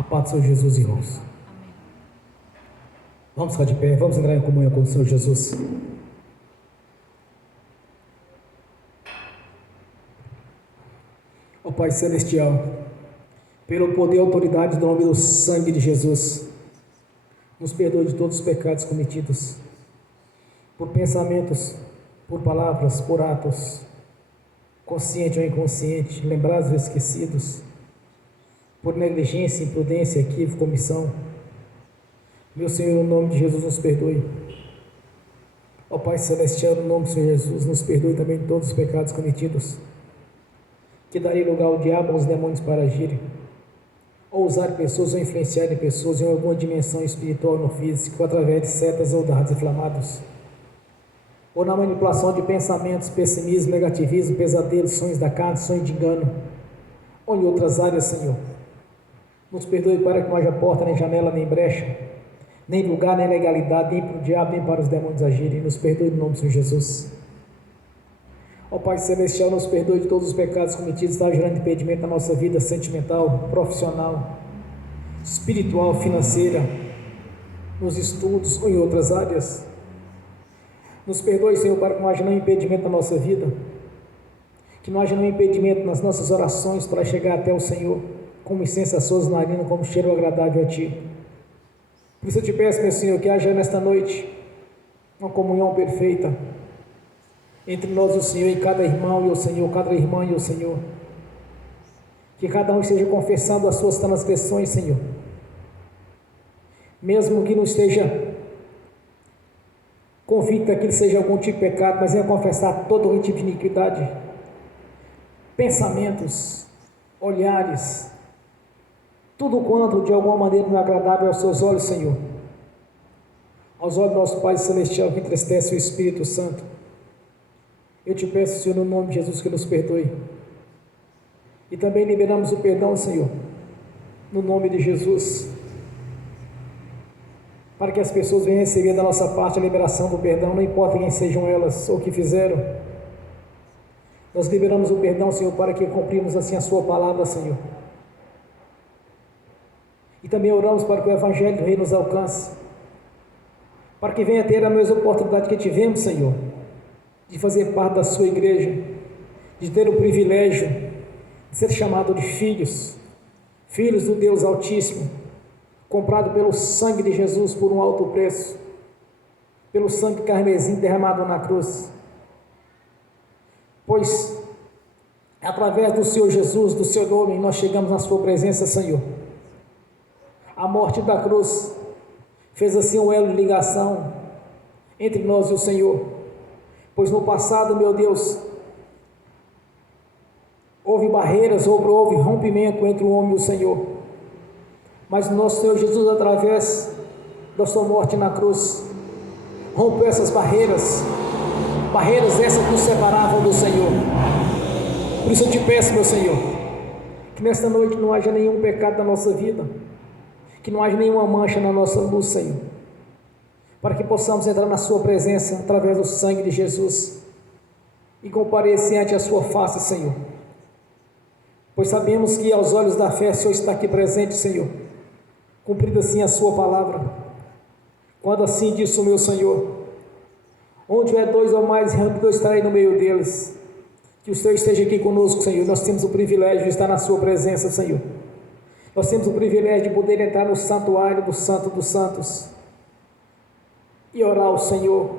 A paz do Senhor Jesus, irmãos. Vamos ficar de pé, vamos entrar em comunhão com o Senhor Jesus. Ó Pai Celestial, pelo poder e autoridade do nome do sangue de Jesus, nos perdoe de todos os pecados cometidos, por pensamentos, por palavras, por atos, consciente ou inconsciente, lembrados ou esquecidos, por negligência, imprudência, equívoco, omissão. Meu Senhor, no nome de Jesus, nos perdoe. Ó Pai Celestial, no nome do Senhor Jesus, nos perdoe também todos os pecados cometidos, que daria lugar ao diabo, aos demônios para agirem, ou usar pessoas ou influenciarem pessoas em alguma dimensão espiritual ou no físico, através de setas ou dardos inflamados, ou na manipulação de pensamentos, pessimismo, negativismo, pesadelos, sonhos da carne, sonhos de engano, ou em outras áreas, Senhor. Nos perdoe para que não haja porta, nem janela, nem brecha, nem lugar, nem legalidade, nem para o diabo, nem para os demônios agirem. Nos perdoe no nome do Senhor Jesus. Ó Pai Celestial, nos perdoe de todos os pecados cometidos, está gerando impedimento na nossa vida sentimental, profissional, espiritual, financeira, nos estudos ou em outras áreas. Nos perdoe, Senhor, para que não haja nenhum impedimento na nossa vida, que não haja nenhum impedimento nas nossas orações para chegar até o Senhor, como incenso às suas narinas, como cheiro agradável a Ti. Por isso eu te peço, meu Senhor, que haja nesta noite uma comunhão perfeita entre nós e o Senhor, e cada irmão e o Senhor, cada irmã e o Senhor, que cada um esteja confessando as suas transgressões, Senhor, mesmo que não esteja convicto que seja algum tipo de pecado, mas venha confessar todo tipo de iniquidade, pensamentos, olhares, tudo quanto de alguma maneira não é agradável aos seus olhos, Senhor, aos olhos do nosso Pai Celestial, que entristece o Espírito Santo. Eu te peço, Senhor, no nome de Jesus, que nos perdoe, e também liberamos o perdão, Senhor, no nome de Jesus, para que as pessoas venham receber da nossa parte a liberação do perdão, não importa quem sejam elas ou o que fizeram. Nós liberamos o perdão, Senhor, para que cumprimos assim a sua palavra, Senhor, e também oramos para que o Evangelho do Rei nos alcance, para que venha ter a mesma oportunidade que tivemos, Senhor, de fazer parte da sua igreja, de ter o privilégio de ser chamado de filhos, filhos do Deus Altíssimo, comprado pelo sangue de Jesus por um alto preço, pelo sangue carmesim derramado na cruz, pois através do Senhor Jesus, do seu nome, nós chegamos na sua presença, Senhor. A morte da cruz fez assim um elo de ligação entre nós e o Senhor, pois no passado, meu Deus, houve barreiras, houve rompimento entre o homem e o Senhor, mas nosso Senhor Jesus, através da sua morte na cruz, rompeu essas barreiras essas que nos separavam do Senhor. Por isso eu te peço, meu Senhor, que nesta noite não haja nenhum pecado na nossa vida, que não haja nenhuma mancha na nossa luz, Senhor, para que possamos entrar na sua presença através do sangue de Jesus e comparecer ante a sua face, Senhor, pois sabemos que aos olhos da fé o Senhor está aqui presente, Senhor, cumprida assim a sua palavra, quando assim disse o meu Senhor: onde é dois ou mais reunidos, eu estarei no meio deles. Que o Senhor esteja aqui conosco, Senhor. Nós temos o privilégio de estar na sua presença, Senhor. Nós temos o privilégio de poder entrar no santuário do Santo dos Santos e orar ao Senhor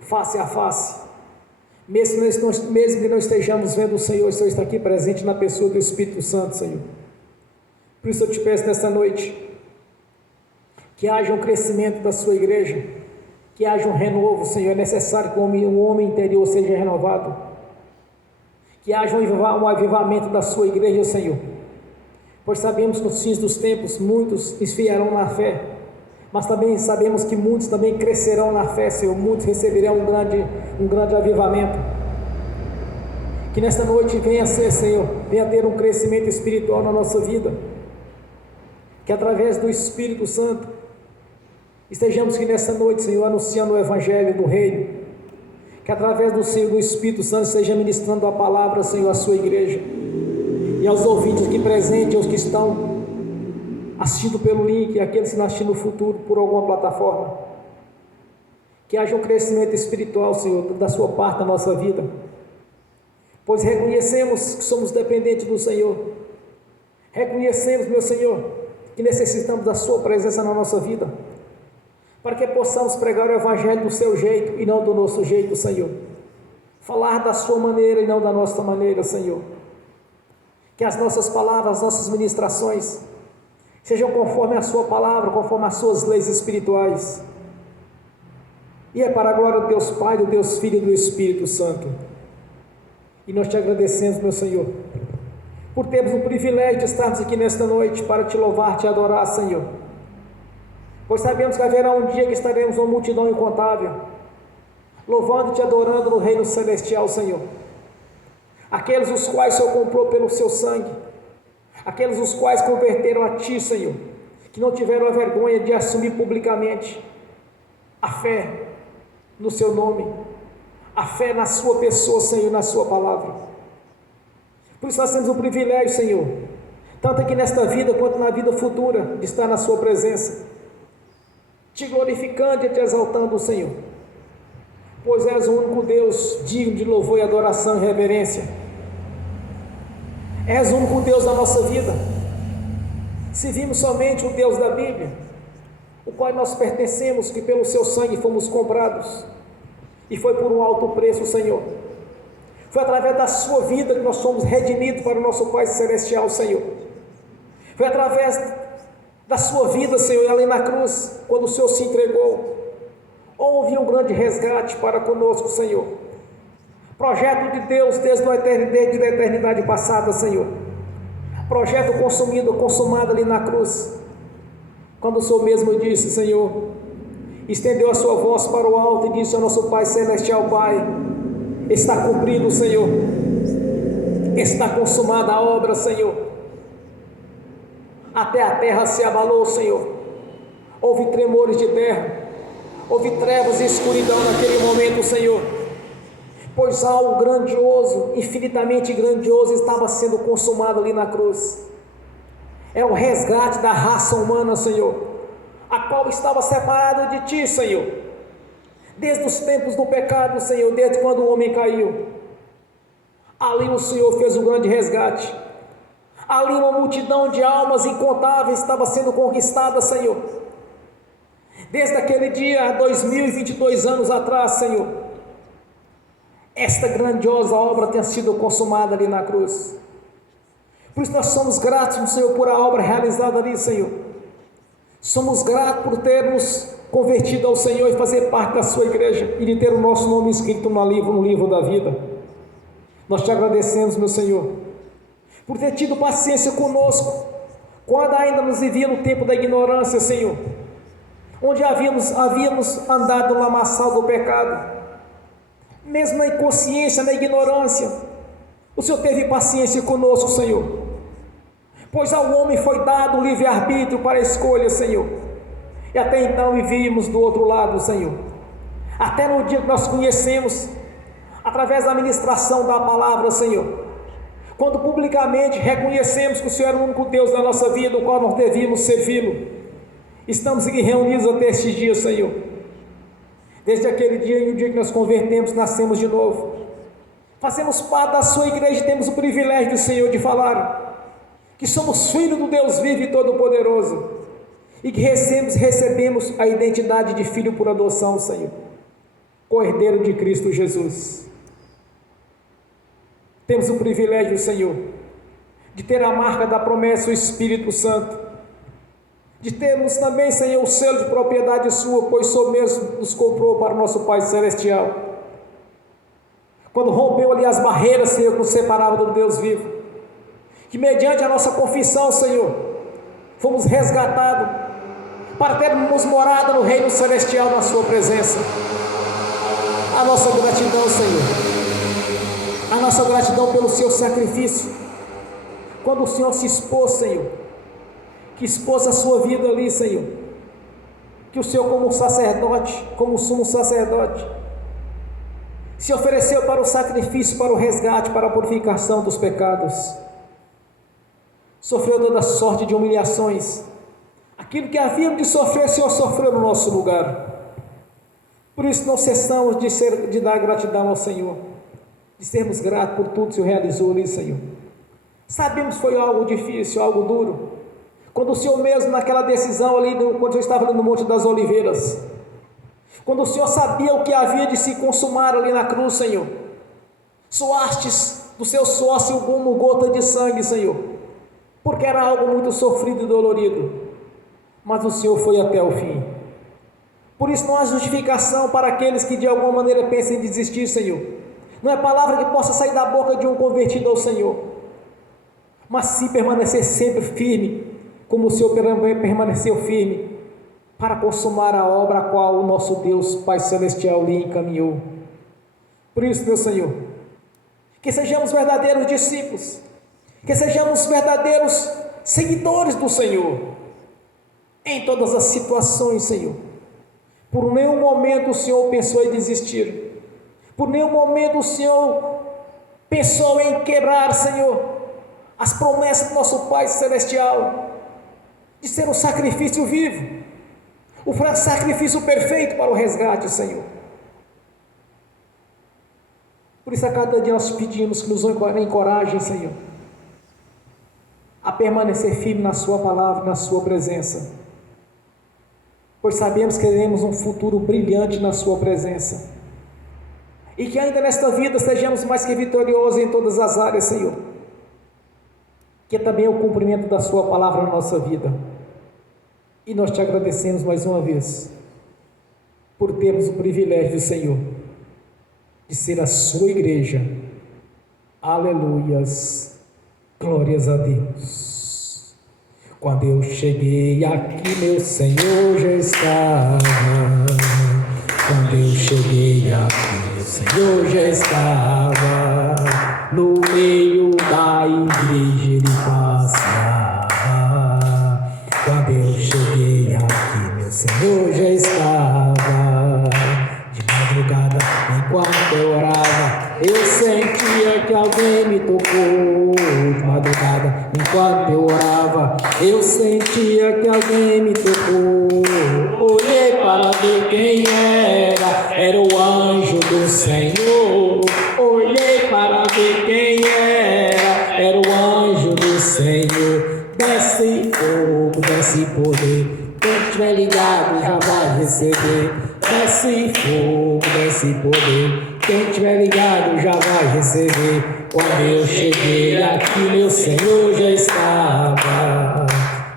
face a face, mesmo que não estejamos vendo o Senhor está aqui presente na pessoa do Espírito Santo, Senhor. Por isso eu te peço nesta noite que haja um crescimento da sua igreja, que haja um renovo, Senhor. É necessário que o homem interior seja renovado, que haja um avivamento da sua igreja, Senhor, pois sabemos que nos fins dos tempos muitos esfriarão na fé, mas também sabemos que muitos também crescerão na fé, Senhor. Muitos receberão um grande avivamento. Que nesta noite venha ser, Senhor, venha ter um crescimento espiritual na nossa vida, que através do Espírito Santo estejamos aqui nesta noite, Senhor, anunciando o Evangelho do Reino, que através do Senhor, do Espírito Santo, esteja ministrando a palavra, Senhor, à sua igreja, e aos ouvintes aqui presentes, aos que estão assistindo pelo link, e aqueles que estão assistindo no futuro por alguma plataforma. Que haja um crescimento espiritual, Senhor, da sua parte na nossa vida, pois reconhecemos que somos dependentes do Senhor. Reconhecemos, meu Senhor, que necessitamos da sua presença na nossa vida, para que possamos pregar o Evangelho do seu jeito e não do nosso jeito, Senhor. Falar da sua maneira e não da nossa maneira, Senhor. Que as nossas palavras, as nossas ministrações sejam conforme a sua palavra, conforme as suas leis espirituais. E é para a glória do Deus Pai, do Deus Filho e do Espírito Santo. E nós te agradecemos, meu Senhor, por termos o privilégio de estarmos aqui nesta noite para te louvar, te adorar, Senhor. Pois sabemos que haverá um dia que estaremos uma multidão incontável, louvando e te adorando no reino celestial, Senhor. Aqueles os quais o Senhor comprou pelo seu sangue, aqueles os quais converteram a ti, Senhor, que não tiveram a vergonha de assumir publicamente a fé no seu nome, a fé na sua pessoa, Senhor, na sua palavra. Por isso nós temos o privilégio, Senhor, tanto aqui nesta vida quanto na vida futura, de estar na sua presença, te glorificando e te exaltando, Senhor, pois és o único Deus digno de louvor e adoração e reverência. És o único Deus da nossa vida. Se vimos somente o Deus da Bíblia, o qual nós pertencemos, que pelo seu sangue fomos comprados, e foi por um alto preço, Senhor. Foi através da sua vida que nós somos redimidos para o nosso Pai Celestial, Senhor. Foi através da sua vida, Senhor, ali na cruz, quando o Senhor se entregou, houve um grande resgate para conosco, Senhor. Projeto de Deus desde a eternidade passada, Senhor. Projeto consumado ali na cruz, quando o Senhor mesmo disse, Senhor, estendeu a sua voz para o alto e disse ao nosso Pai Celestial: Pai, está cumprido, Senhor, está consumada a obra, Senhor. Até a terra se abalou, Senhor, houve tremores de terra, houve trevas e escuridão naquele momento, Senhor, pois algo grandioso, infinitamente grandioso, estava sendo consumado ali na cruz. É o resgate da raça humana, Senhor, a qual estava separada de ti, Senhor, desde os tempos do pecado, Senhor, desde quando o homem caiu. Ali o Senhor fez um grande resgate. Ali uma multidão de almas incontáveis estava sendo conquistada, Senhor. Desde aquele dia, 2022 anos atrás, Senhor, esta grandiosa obra tem sido consumada ali na cruz. Por isso nós somos gratos, Senhor, por a obra realizada ali, Senhor. Somos gratos por termos convertido ao Senhor e fazer parte da sua igreja e de ter o nosso nome escrito no livro da vida. Nós te agradecemos, meu Senhor, por ter tido paciência conosco, quando ainda nos vivia no tempo da ignorância, Senhor, onde havíamos andado no lamaçal do pecado, mesmo na inconsciência, na ignorância. O Senhor teve paciência conosco, Senhor, pois ao homem foi dado o livre-arbítrio para a escolha, Senhor, e até então vivíamos do outro lado, Senhor, até no dia que nós conhecemos, através da ministração da palavra, Senhor, quando publicamente reconhecemos que o Senhor era o único Deus da nossa vida, o qual nós devíamos servi-lo. Estamos aqui reunidos até este dia, Senhor. Desde aquele dia e o dia que nós convertemos, nascemos de novo, fazemos parte da sua igreja e temos o privilégio, Senhor, de falar que somos filhos do Deus vivo e todo-poderoso, e que recebemos a identidade de filho por adoção, Senhor, Cordeiro de Cristo Jesus. Temos o privilégio, Senhor, de ter a marca da promessa, o Espírito Santo, de termos também, Senhor, o selo de propriedade sua, pois o Senhor mesmo nos comprou para o nosso Pai Celestial, quando rompeu ali as barreiras, Senhor, que nos separava do Deus vivo, que mediante a nossa confissão, Senhor, fomos resgatados para termos morada no reino celestial na sua presença. A nossa gratidão, Senhor, a nossa gratidão pelo seu sacrifício, quando o Senhor se expôs, Senhor, que expôs a sua vida ali, Senhor, que o Senhor, como sacerdote, como sumo sacerdote, se ofereceu para o sacrifício, para o resgate, para a purificação dos pecados, sofreu toda sorte de humilhações, Aquilo que havíamos de sofrer, o Senhor sofreu no nosso lugar. Por isso não cessamos de dar gratidão ao Senhor, de sermos gratos por tudo que o Senhor realizou ali, Senhor. Sabemos que foi algo difícil, algo duro, quando o Senhor mesmo naquela decisão ali, quando eu estava ali no Monte das Oliveiras, quando o Senhor sabia o que havia de se consumar ali na cruz, Senhor, suastes do seu sócio como gota de sangue, Senhor, porque era algo muito sofrido e dolorido, mas o Senhor foi até o fim. Por isso não há justificação para aqueles que de alguma maneira pensem em desistir, Senhor. Não é palavra que possa sair da boca de um convertido ao Senhor, mas se permanecer sempre firme, como o Senhor permaneceu firme, para consumar a obra a qual o nosso Deus Pai Celestial lhe encaminhou. Por isso, meu Senhor, que sejamos verdadeiros discípulos, que sejamos verdadeiros seguidores do Senhor, em todas as situações, Senhor. Por nenhum momento o Senhor pensou em desistir, por nenhum momento o Senhor pensou em quebrar, Senhor, as promessas do nosso Pai Celestial, de ser um sacrifício vivo, o sacrifício perfeito para o resgate, Senhor. Por isso a cada dia nós pedimos que nos encorajem, Senhor, a permanecer firme na sua palavra, na sua presença, pois sabemos que teremos um futuro brilhante na sua presença, e que ainda nesta vida sejamos mais que vitoriosos em todas as áreas, Senhor, que é também o cumprimento da sua palavra na nossa vida. E nós te agradecemos mais uma vez por termos o privilégio, Senhor, de ser a sua igreja. Aleluias, glórias a Deus. Quando eu cheguei aqui, meu Senhor já estava. Quando eu cheguei aqui, meu Senhor já estava. No meio da igreja ele passava. Quando eu cheguei aqui, meu Senhor já estava. De madrugada, enquanto eu orava, eu sentia que alguém me tocou. De madrugada, enquanto eu orava, eu sentia que alguém me tocou. Olhei para ver quem era o anjo do Senhor. Olhei para ver quem era o anjo do Senhor. Desce fogo, desce poder, quem estiver ligado já vai receber. Desce fogo, desce poder, quem estiver ligado já vai receber. Quando eu cheguei aqui, meu Senhor já estava.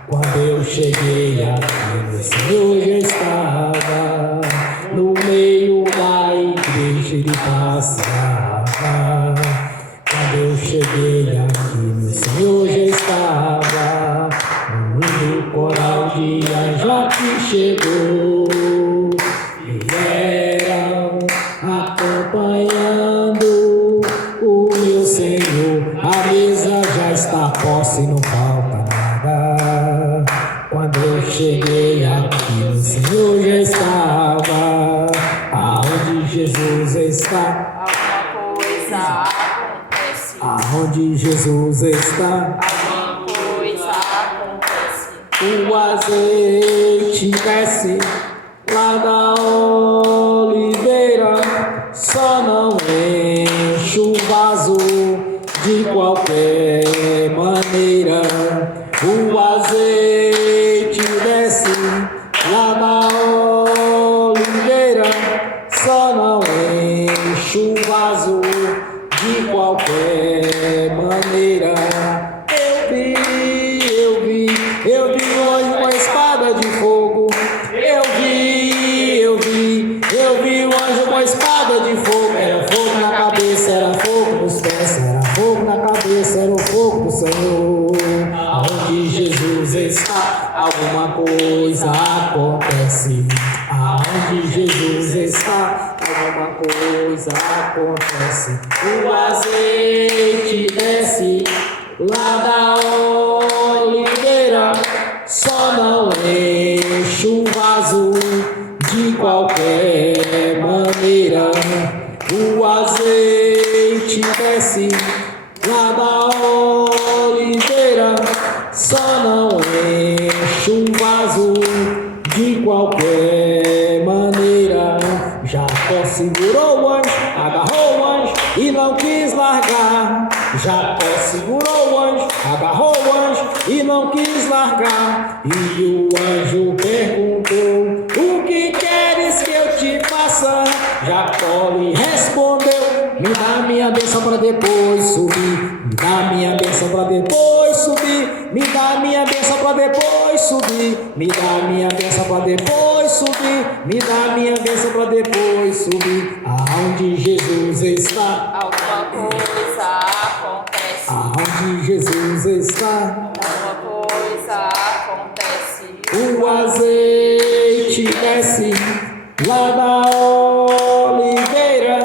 Quando eu cheguei aqui, meu Senhor já estava. No meio da igreja ele passava. Quando eu cheguei aqui, meu Senhor já estava. No coral de anjo que chegou, vieram acompanhando o meu Senhor. A mesa já está posta e não falta nada. Quando eu cheguei aqui, meu Senhor já estava. Aonde Jesus está, alguma coisa acontece. Aonde Jesus está, Alguma coisa acontece. o azeite desce lá da oliveira, só não enche o vaso de qualquer maneira. O azeite desce lá da oliveira, só não enche o vaso de qualquer maneira. Eu vi hoje uma espada de fogo. Eu vi o anjo com a espada de fogo. Era fogo na cabeça, era fogo nos pés, era fogo na cabeça, era o fogo do Senhor. Aonde Jesus está, alguma coisa acontece. Aonde Jesus está, alguma coisa acontece. O azeite desce lá da oliveira, só não enche o vaso de qualquer maneira. O azeite desce lá da oliveira, só não enche enche um vaso de qualquer maneira. Jacó segurou o anjo, agarrou o anjo e não quis largar. Jacó segurou o anjo, agarrou o anjo e não quis largar. E o anjo perguntou: o que queres que eu te faça? Jacó lhe respondeu: me dá minha bênção para depois subir. Me dá minha bênção para depois subir. Me dá minha bênção para depois subir. Me dá minha bênção para depois subir. Me dá minha bênção para depois subir. Aonde Jesus está, alguma coisa acontece. aonde Jesus está, Alguma coisa acontece. o azeite desce lá da oliveira.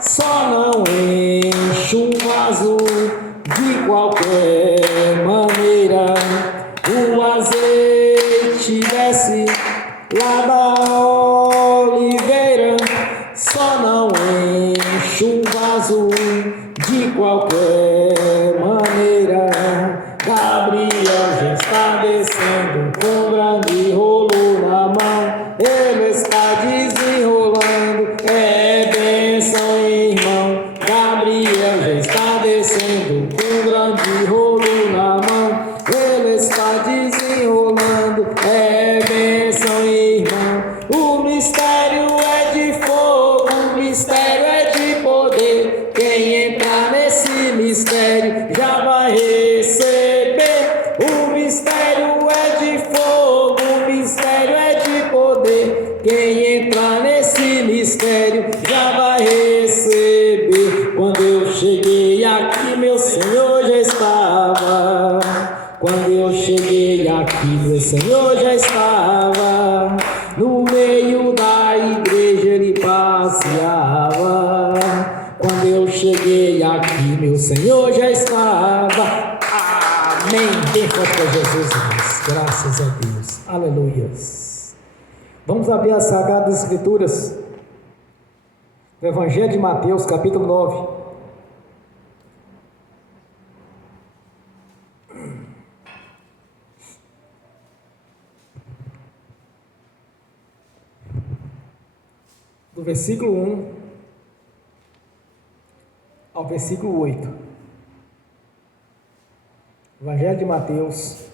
Só não enche um vaso de qualquer maneira. O azeite desce lá da oliveira. Só não enche um vaso de qualquer maneira. Gabriel já está descendo com grande rolo na mão. Ele está desenrolando, é bênção, irmão. Gabriel já está descendo com grande rolo na mão. Ele está desenrolando, é bênção, irmão. O mistério é de fogo, o mistério é de poder. Quem entrar nesse mistério já vai receber. O mistério é de fogo, o mistério é de poder. Quem entrar nesse mistério já vai receber. Quando eu cheguei aqui, meu Senhor já estava. Quando eu cheguei aqui, meu Senhor já estava. No meio da igreja ele passeava. Quando eu cheguei aqui, meu Senhor já estava. Amém. Bem forte para Jesus, irmãos. Graças a Deus. Aleluias. Vamos abrir as Sagradas Escrituras do Evangelho de Mateus, capítulo 9. Do versículo 1 ao versículo 8. Evangelho de Mateus,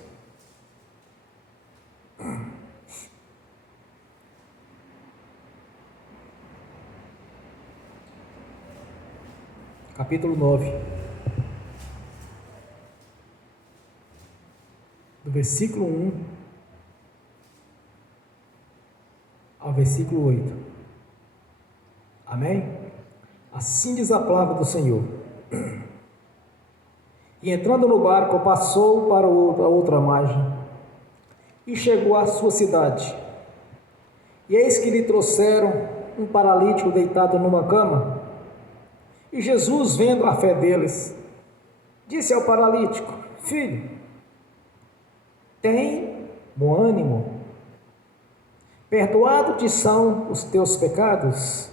capítulo 9, do versículo 1 ao versículo 8. Amém? Assim diz a palavra do Senhor. E entrando no barco, passou para a outra margem e chegou à sua cidade. E eis que lhe trouxeram um paralítico deitado numa cama. E Jesus, vendo a fé deles, disse ao paralítico: filho, tem bom ânimo, perdoados te são os teus pecados.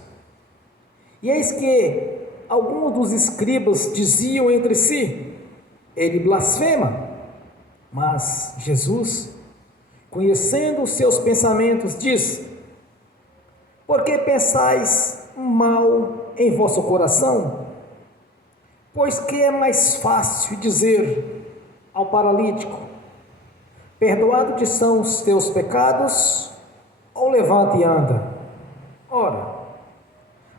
E eis que alguns dos escribas diziam entre si: ele blasfema. Mas Jesus, conhecendo os seus pensamentos, diz: por que pensais mal em vosso coração? Pois que é mais fácil dizer ao paralítico: perdoados te são os teus pecados, ou levanta e anda? Ora,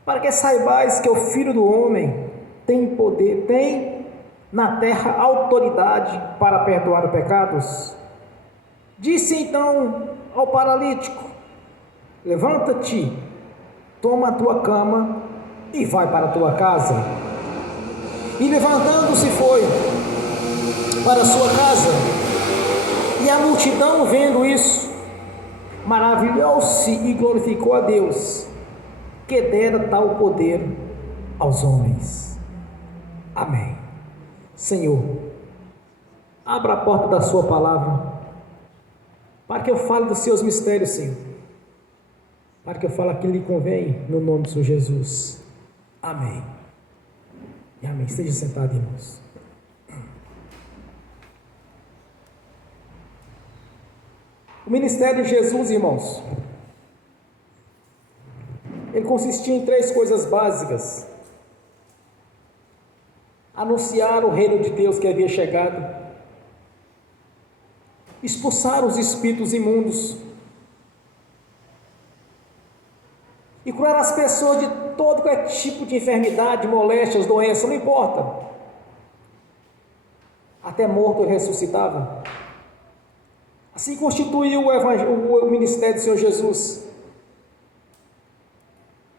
para que saibais que o Filho do Homem tem poder, tem na terra autoridade para perdoar pecados. Disse então ao paralítico: levanta-te, toma a tua cama e vai para a tua casa. E levantando-se foi para a sua casa. E a multidão, vendo isso, maravilhou-se e glorificou a Deus, que dera tal poder aos homens. Amém. Senhor, abra a porta da sua palavra, para que eu fale dos seus mistérios, Senhor, para que eu fale aquilo que lhe convém, no nome do Senhor Jesus. Amém. E amém. Esteja sentado, irmãos. O ministério de Jesus, irmãos, ele consistia em 3 coisas básicas: anunciar o reino de Deus que havia chegado, expulsar os espíritos imundos e curar as pessoas de todo qualquer tipo de enfermidade, moléstias, doenças, não importa. Até morto ele ressuscitava. Assim constituiu o ministério do Senhor Jesus,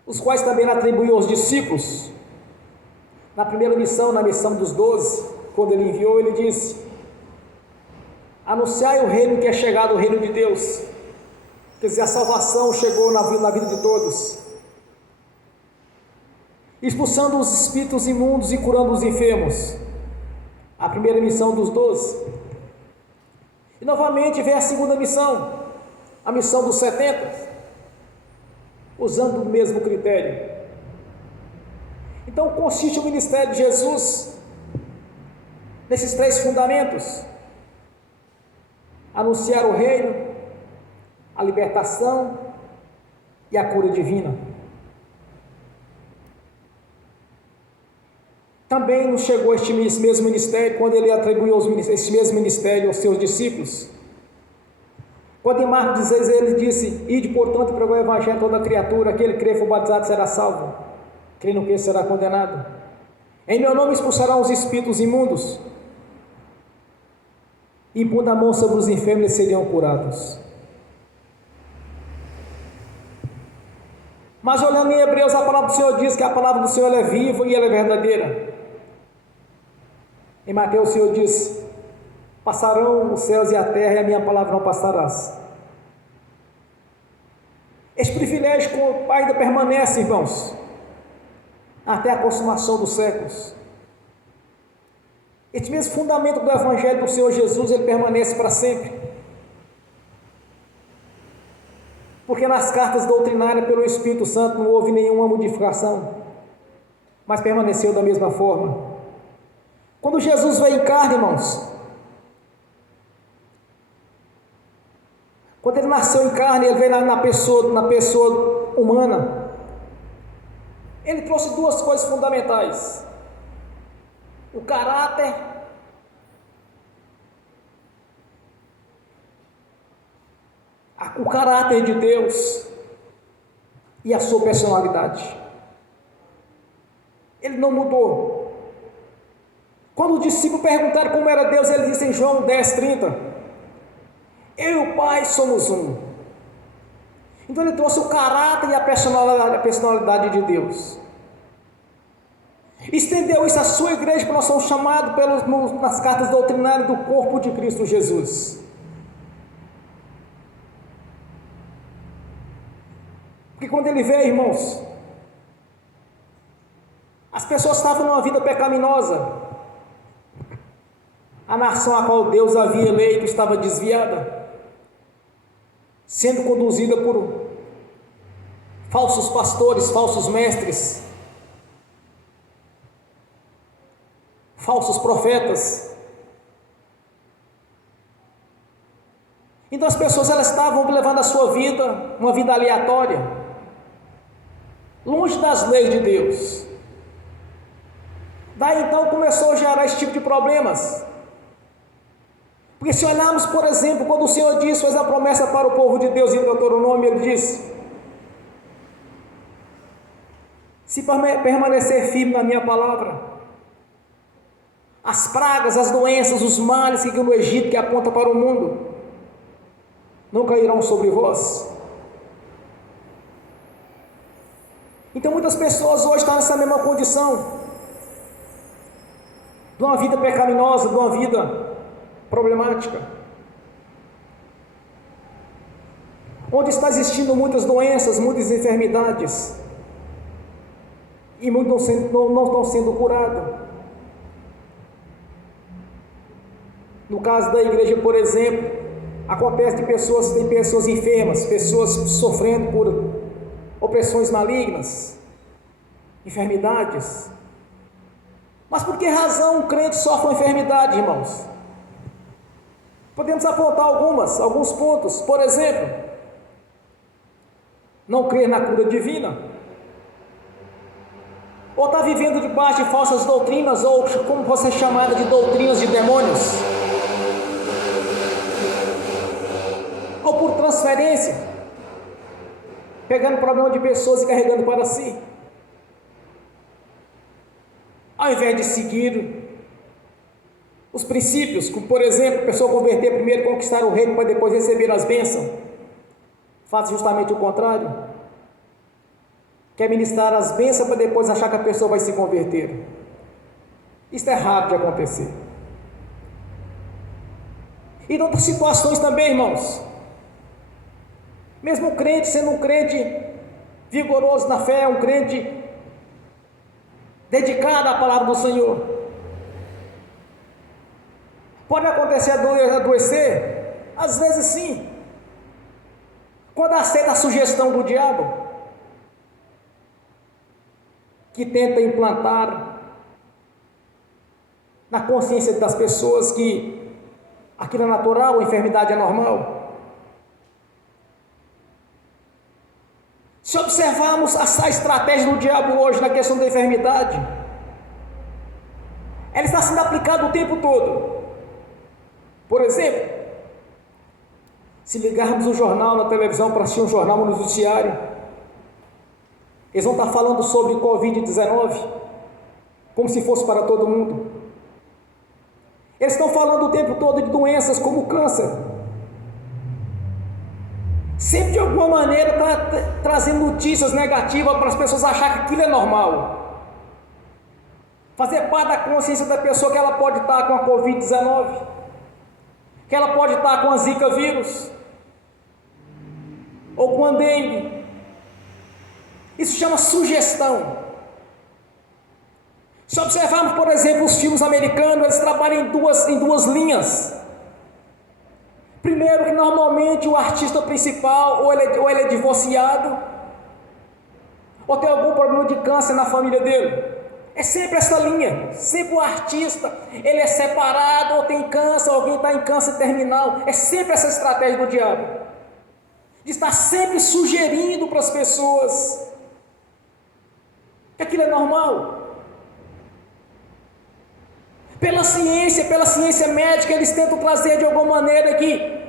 os quais também atribuiu aos discípulos. Na primeira missão, na missão dos 12, quando ele enviou, ele disse: anunciai o reino, que é chegado, o reino de Deus. Quer dizer, a salvação chegou na vida de todos, expulsando os espíritos imundos e curando os enfermos. A primeira missão dos 12. E novamente vem a segunda missão, a missão dos 70, usando o mesmo critério. Então consiste o ministério de Jesus nesses 3 fundamentos: anunciar o reino, a libertação e a cura divina. Também nos chegou este mesmo ministério quando ele atribuiu esse mesmo ministério aos seus discípulos. Quando em Marcos 16 ele disse: ide, portanto, pregar o evangelho a toda criatura, aquele que crer e for batizado será salvo, quem não crer será condenado. Em meu nome expulsarão os espíritos imundos, e pondo a mão sobre os enfermos eles seriam curados. Mas olhando em Hebreus, a palavra do Senhor diz que a palavra do Senhor é viva e ela é verdadeira. Em Mateus o Senhor diz: passarão os céus e a terra, e a minha palavra não passarás. Este privilégio ainda permanece, irmãos, até a consumação dos séculos. Este mesmo fundamento do Evangelho do Senhor Jesus, ele permanece para sempre. Porque nas cartas doutrinárias pelo Espírito Santo não houve nenhuma modificação, mas permaneceu da mesma forma. Quando Jesus veio em carne, irmãos, quando ele nasceu em carne, ele veio na pessoa humana, ele trouxe 2 coisas fundamentais: o caráter de Deus e a sua personalidade. Ele não mudou. Quando os discípulos perguntaram como era Deus, ele disse em João 10:30: eu e o Pai somos um. Então ele trouxe o caráter e a personalidade de Deus. Estendeu isso à sua igreja, que nós somos chamados nas cartas doutrinárias do corpo de Cristo Jesus. Porque quando ele veio, irmãos, as pessoas estavam numa vida pecaminosa. A nação a qual Deus havia eleito estava desviada, sendo conduzida por falsos pastores, falsos mestres, falsos profetas. Então as pessoas elas estavam levando a sua vida, uma vida aleatória, longe das leis de Deus. Daí então começou a gerar esse tipo de problemas. Porque se olharmos, por exemplo, quando o Senhor fez a promessa para o povo de Deus em Deuteronômio, ele disse: se permanecer firme na minha palavra, as pragas, as doenças, os males que no Egito, que aponta para o mundo, não cairão sobre vós. Então muitas pessoas hoje estão nessa mesma condição, de uma vida pecaminosa, de uma vida problemática, onde está existindo muitas doenças, muitas enfermidades, e muitos não estão sendo curados. No caso da igreja, por exemplo, acontece de tem pessoas enfermas, pessoas sofrendo por opressões malignas, enfermidades. Mas por que razão o crente sofre uma enfermidade, irmãos? Podemos apontar alguns pontos. Por exemplo, não crer na cura divina, ou está vivendo debaixo de falsas doutrinas, ou como você chamada de doutrinas de demônios, ou por transferência, pegando problema de pessoas e carregando para si, ao invés de seguir os princípios, como por exemplo, a pessoa converter primeiro, conquistar o reino para depois receber as bênçãos, faz justamente o contrário, quer ministrar as bênçãos para depois achar que a pessoa vai se converter. Isso é raro de acontecer. E em outras situações também, irmãos, mesmo o crente sendo um crente vigoroso na fé, um crente dedicado à palavra do Senhor, pode acontecer adoecer, às vezes sim, quando aceita a sugestão do diabo, que tenta implantar na consciência das pessoas que aquilo é natural, a enfermidade é normal. Se observarmos a estratégia do diabo hoje na questão da enfermidade, ela está sendo aplicada o tempo todo. Por exemplo, se ligarmos o jornal na televisão para assistir um jornal no noticiário, eles vão estar falando sobre Covid-19, como se fosse para todo mundo. Eles estão falando o tempo todo de doenças como câncer. Sempre de alguma maneira está trazendo notícias negativas para as pessoas acharem que aquilo é normal. Fazer parte da consciência da pessoa que ela pode estar com a Covid-19, que ela pode estar com a Zika vírus, ou com a dengue. Isso chama sugestão. Se observarmos, por exemplo, os filmes americanos, eles trabalham em duas linhas. Primeiro, que normalmente o artista principal, ou ele é divorciado, ou tem algum problema de câncer na família dele. É sempre essa linha. Sempre o artista, ele é separado, ou tem câncer, alguém está em câncer terminal. É sempre essa estratégia do diabo, de estar sempre sugerindo para as pessoas que aquilo é normal. Pela ciência médica, eles tentam trazer de alguma maneira que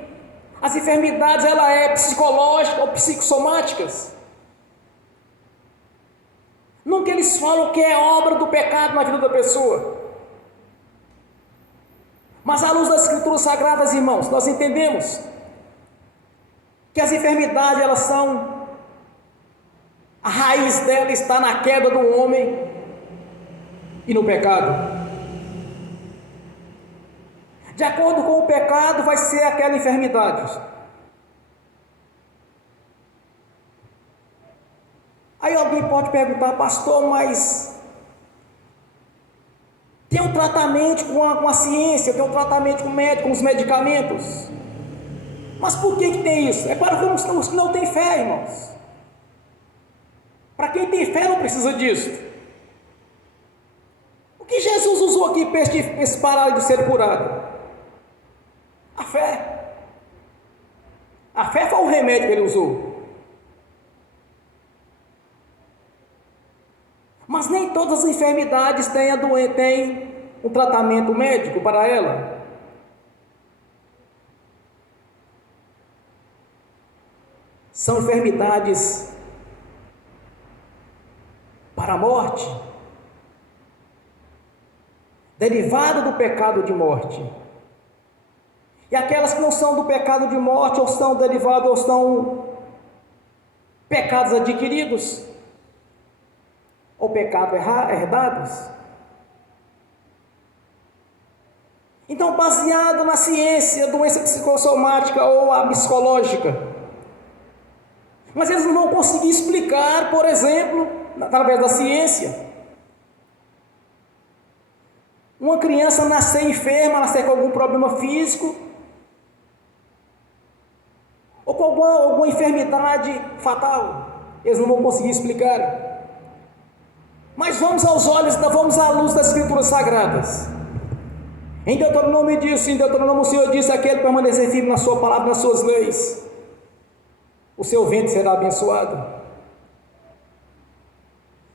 as enfermidades, ela é psicológicas ou psicossomáticas. Nunca eles falam que é obra do pecado na vida da pessoa. Mas à luz das Escrituras Sagradas, irmãos, nós entendemos que as enfermidades, elas são, a raiz dela está na queda do homem e no pecado. De acordo com o pecado, vai ser aquela enfermidade. Aí alguém pode perguntar, pastor, mas tem um tratamento com a ciência, tem um tratamento com o médico, com os medicamentos. Mas por que tem isso? É para os que não têm fé, irmãos. Para quem tem fé não precisa disso. O que Jesus usou aqui para esse parálico ser curado? A fé. A fé foi o remédio que ele usou. Mas nem todas as enfermidades têm um tratamento médico para ela. São enfermidades para a morte, derivada do pecado de morte. E aquelas que não são do pecado de morte, ou são derivadas, ou são pecados adquiridos, ou pecados herdados. Então, baseado na ciência, doença psicossomática ou a psicológica, mas eles não vão conseguir explicar, por exemplo, através da ciência, uma criança nascer enferma, nascer com algum problema físico, ou com alguma enfermidade fatal. Eles não vão conseguir explicar. Mas vamos à luz das Escrituras Sagradas. Em Deuteronômio o Senhor disse: aquele que permanecer firme na sua palavra, nas suas leis, o seu ventre será abençoado.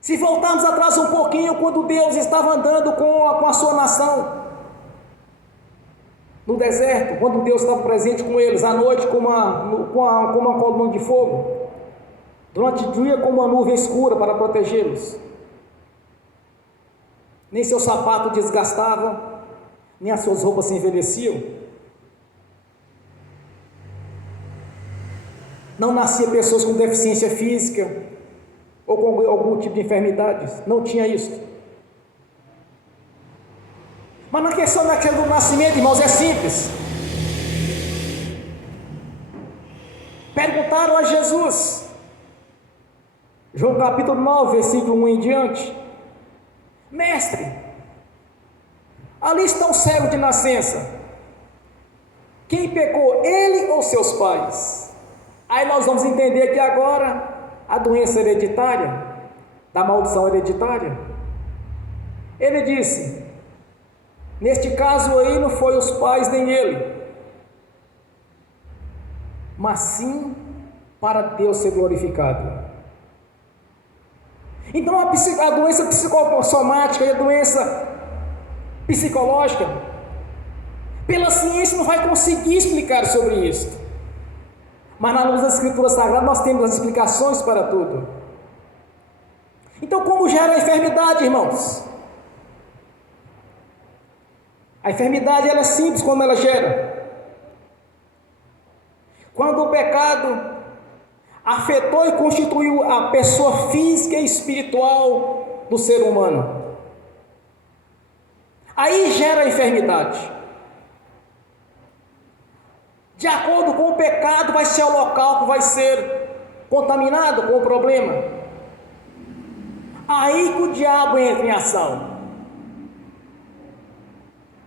Se voltarmos atrás um pouquinho, quando Deus estava andando com a sua nação no deserto, quando Deus estava presente com eles, à noite com uma coluna de fogo, durante o dia com uma nuvem escura para protegê-los, nem seus sapatos desgastavam, nem as suas roupas se envelheciam, não nasciam pessoas com deficiência física, ou com algum tipo de enfermidades, não tinha isso. Mas na questão do nascimento, irmãos, é simples. Perguntaram a Jesus, João capítulo 9, versículo 1 em diante: mestre, ali está o cego de nascença, quem pecou, ele ou seus pais? Aí nós vamos entender que agora a doença hereditária, da maldição hereditária. Ele disse: neste caso aí não foi os pais nem ele, mas sim para Deus ser glorificado. Então a doença psicossomática e a doença psicológica, pela ciência não vai conseguir explicar sobre isso. Mas na luz das Escrituras Sagradas nós temos as explicações para tudo. Então, como gera a enfermidade, irmãos? A enfermidade ela é simples como ela gera. Quando o pecado afetou e constituiu a pessoa física e espiritual do ser humano, aí gera a enfermidade. De acordo com o pecado, vai ser o local que vai ser contaminado com o problema. Aí que o diabo entra em ação,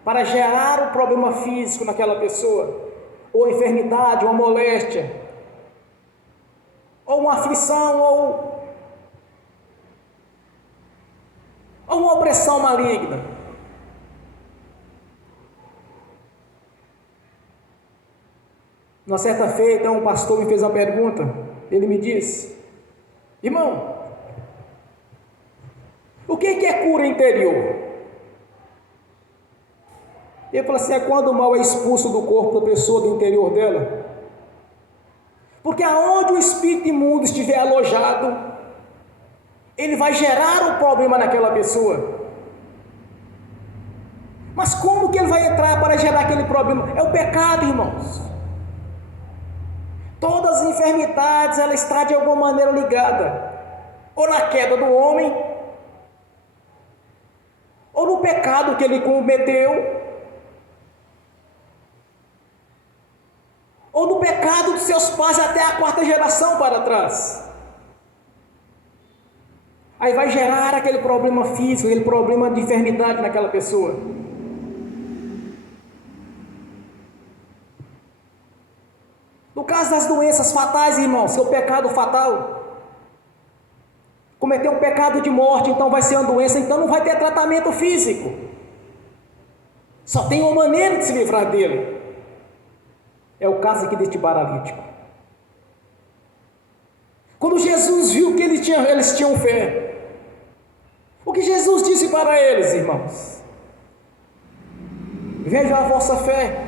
para gerar um problema físico naquela pessoa, ou enfermidade, ou moléstia, ou uma aflição, ou uma opressão maligna. Uma certa feita, um pastor me fez uma pergunta. Ele me disse: irmão, o que é cura interior? Ele falou assim: é quando o mal é expulso do corpo da pessoa, do interior dela. Porque aonde o espírito imundo estiver alojado, ele vai gerar um problema naquela pessoa. Mas como que ele vai entrar para gerar aquele problema? É o pecado, irmãos. Todas as enfermidades, ela está de alguma maneira ligada, ou na queda do homem, ou no pecado que ele cometeu, ou no pecado dos seus pais até a quarta geração para trás. Aí vai gerar aquele problema físico, aquele problema de enfermidade naquela pessoa. No caso das doenças fatais, irmãos, que é o pecado fatal, cometeu um pecado de morte, então vai ser uma doença, então não vai ter tratamento físico, só tem uma maneira de se livrar dele. É o caso aqui deste paralítico. Quando Jesus viu que eles tinham fé, o que Jesus disse para eles, irmãos? Vejam a vossa fé.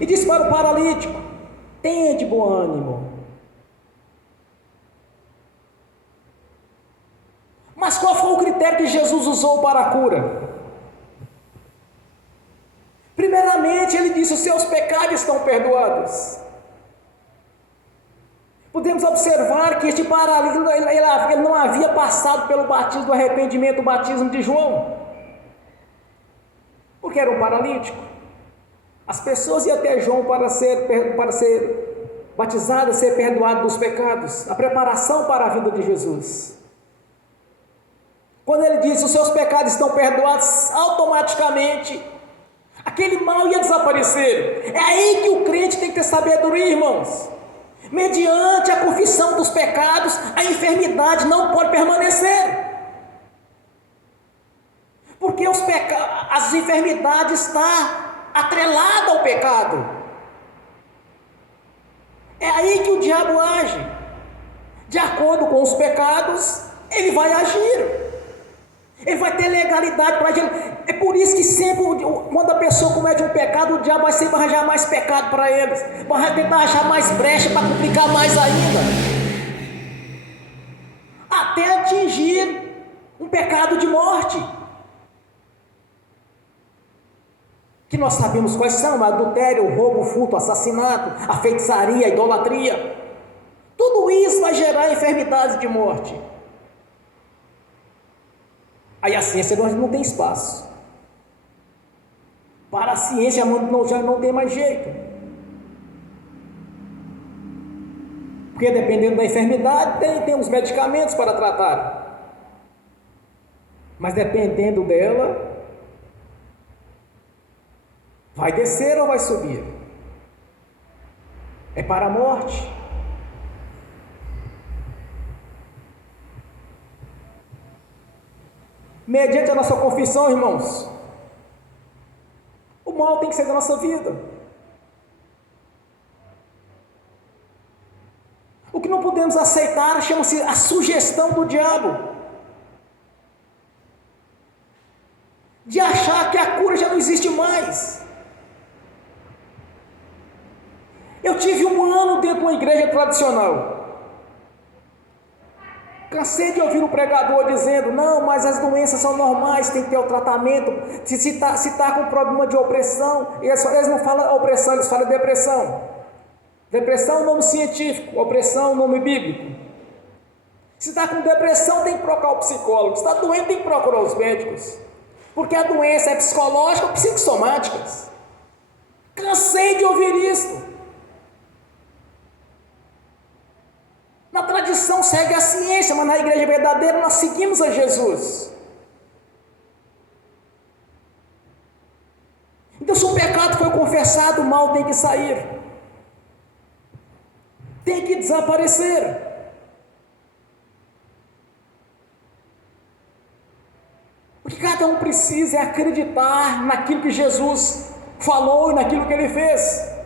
E disse para o paralítico: tenha de bom ânimo. Mas qual foi o critério que Jesus usou para a cura? Primeiramente, ele disse: os seus pecados estão perdoados. Podemos observar que este paralítico, ele não havia passado pelo batismo do arrependimento, o batismo de João, porque era um paralítico. As pessoas iam até João para ser batizadas, ser perdoado dos pecados, a preparação para a vida de Jesus. Quando ele disse: os seus pecados estão perdoados, automaticamente aquele mal ia desaparecer. É aí que o crente tem que ter sabedoria, irmãos. Mediante a confissão dos pecados, a enfermidade não pode permanecer, porque as enfermidades estão atrelada ao pecado. É aí que o diabo age. De acordo com os pecados, ele vai agir. Ele vai ter legalidade para agir. É por isso que sempre, quando a pessoa comete um pecado, o diabo vai sempre arranjar mais pecado para eles. Vai tentar achar mais brecha para complicar mais ainda. Até atingir um pecado de morte. Que nós sabemos quais são: adultério, roubo, furto, assassinato, a feitiçaria, a idolatria. Tudo isso vai gerar enfermidades de morte. Aí a ciência não tem espaço. Para a ciência já não tem mais jeito. Porque dependendo da enfermidade, tem os medicamentos para tratar. Mas dependendo dela, vai descer ou vai subir? É para a morte. Mediante a nossa confissão, irmãos, o mal tem que ser da nossa vida. O que não podemos aceitar chama-se a sugestão do diabo, de achar que a cura já não existe mais. Eu tive um ano dentro de uma igreja tradicional. Cansei de ouvir o pregador dizendo: não, mas as doenças são normais, tem que ter o tratamento. Se está com problema de opressão, eles não falam opressão, eles falam depressão. Depressão é um nome científico, opressão é um nome bíblico. Se está com depressão, tem que procurar o psicólogo. Se está doente, tem que procurar os médicos. Porque a doença é psicológica ou psicossomática. Cansei de ouvir isso. Na tradição segue a ciência, mas na igreja verdadeira nós seguimos a Jesus. Então, se o pecado foi confessado, o mal tem que sair, tem que desaparecer. O que cada um precisa é acreditar naquilo que Jesus falou e naquilo que ele fez.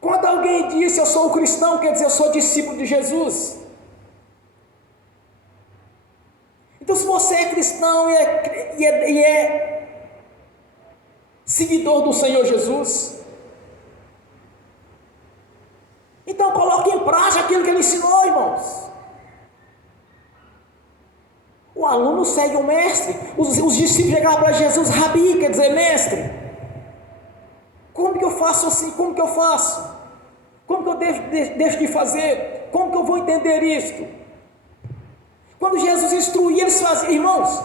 Quando alguém disse: eu sou cristão, quer dizer, eu sou discípulo de Jesus. Então, se você é cristão e é seguidor do Senhor Jesus, então coloque em prática aquilo que ele ensinou, irmãos. O aluno segue o mestre. Os discípulos chegaram para Jesus: Rabi, quer dizer mestre. Como que eu faço assim? Como que eu faço? Como que eu deixo de fazer? Como que eu vou entender isto? Quando Jesus instruía, eles faziam. Irmãos,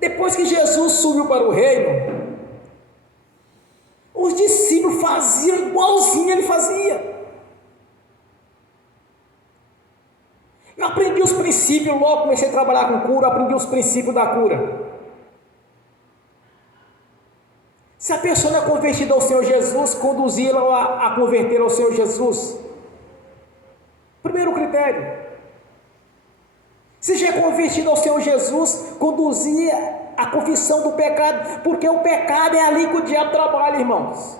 depois que Jesus subiu para o reino, os discípulos faziam igualzinho ele fazia. Eu aprendi os princípios, logo comecei a trabalhar com cura, aprendi os princípios da cura. Se a pessoa não é convertida ao Senhor Jesus, conduzi-la a converter ao Senhor Jesus. Primeiro critério. Se já é convertido ao Senhor Jesus, conduzir a confissão do pecado, porque o pecado é ali que o diabo trabalha, irmãos.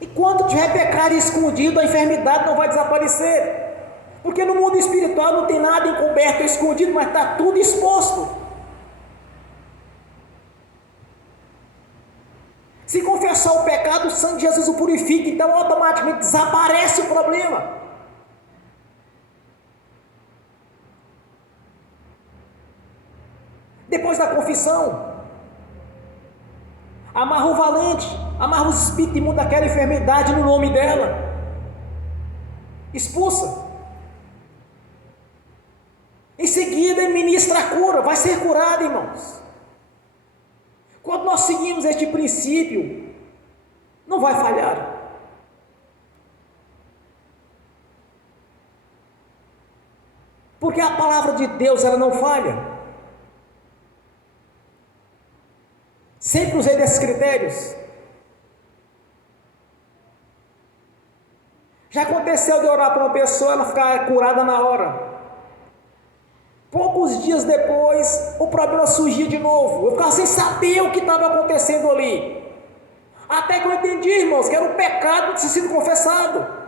E quando tiver pecado escondido, a enfermidade não vai desaparecer. Porque no mundo espiritual não tem nada encoberto ou escondido, mas está tudo exposto. Se confessar o pecado, o sangue de Jesus o purifica, então automaticamente desaparece o problema. Depois da confissão, amarra o valente, amarra os espíritos imundos daquela enfermidade no nome dela, expulsa. Em seguida, ministra a cura, vai ser curado, irmãos. Quando nós seguimos este princípio, não vai falhar. Porque a palavra de Deus, ela não falha. Sempre usei desses critérios. Já aconteceu de orar para uma pessoa, ela ficar curada na hora. Poucos dias depois, o problema surgia de novo. Eu ficava sem saber o que estava acontecendo ali. Até que eu entendi, irmãos, que era um pecado de ter sido confessado.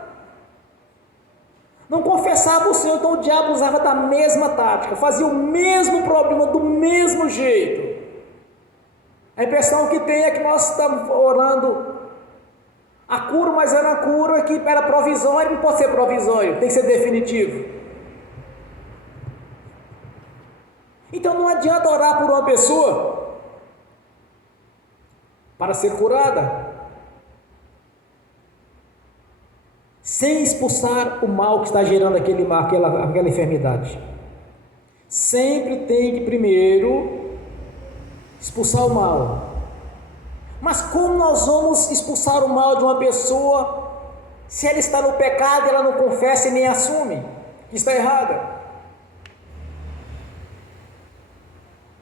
Não confessava o Senhor, então o diabo usava da mesma tática, fazia o mesmo problema do mesmo jeito. A impressão que tem é que nós estamos orando a cura, mas era uma cura que era provisória, não pode ser provisório, tem que ser definitivo. Então não adianta orar por uma pessoa para ser curada sem expulsar o mal que está gerando aquela enfermidade. Sempre tem que primeiro expulsar o mal. Mas como nós vamos expulsar o mal de uma pessoa se ela está no pecado, ela não confessa e nem assume que está errada?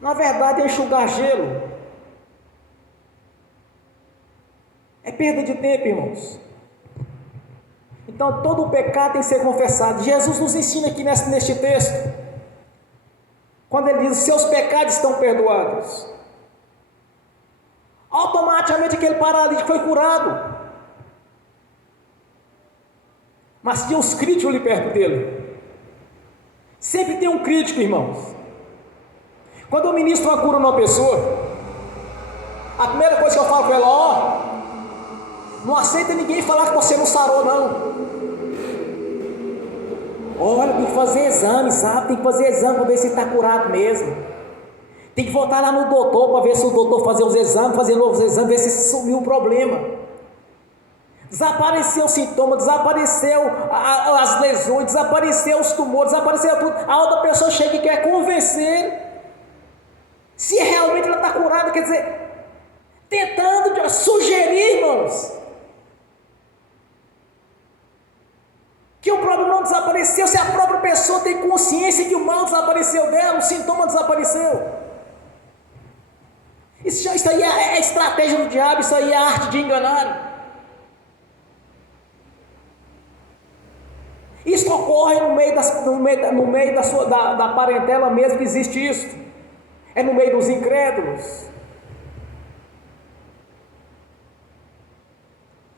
Na verdade é enxugar gelo. É perda de tempo, irmãos. Então todo o pecado tem que ser confessado. Jesus nos ensina aqui neste texto, quando ele diz: seus pecados estão perdoados. Automaticamente aquele paralítico foi curado. Mas tinha os críticos ali perto dele. Sempre tem um crítico, irmãos. Quando eu ministro uma cura numa pessoa, a primeira coisa que eu falo com ela: não aceita ninguém falar que você não sarou, não. Olha, tem que fazer exame, sabe? Tem que fazer exame para ver se está curado mesmo. Tem que voltar lá no doutor para ver se o doutor fazer os exames, fazer novos exames, ver se sumiu o problema. Desapareceu o sintoma, desapareceu as lesões, desapareceu os tumores, desapareceu tudo. A outra pessoa chega e quer convencer se realmente ela está curada, quer dizer, tentando sugerir, irmãos, que o problema não desapareceu, se a própria pessoa tem consciência que o mal desapareceu dela, o sintoma desapareceu. Isso aí é estratégia do diabo, isso aí é a arte de enganar. Isso ocorre no meio da parentela mesmo que existe isso. É no meio dos incrédulos.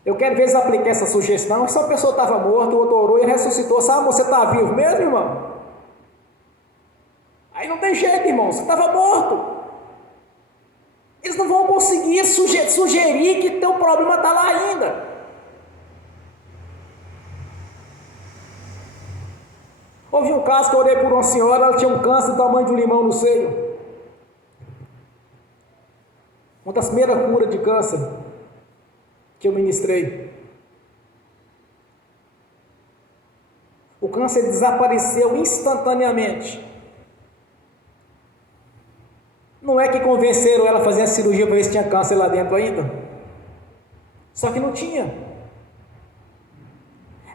Eu quero ver se aplicar essa sugestão. Se uma pessoa estava morta, o outro orou e ressuscitou. Sabe, você está vivo mesmo, irmão? Aí não tem jeito, irmão, você estava morto. Eles não vão conseguir sugerir que teu problema está lá ainda. Houve um caso que eu orei por uma senhora, ela tinha um câncer do tamanho de um limão no seio. Uma das primeiras curas de câncer que eu ministrei. O câncer desapareceu instantaneamente. Não é que convenceram ela a fazer a cirurgia para ver se tinha câncer lá dentro ainda. Só que não tinha.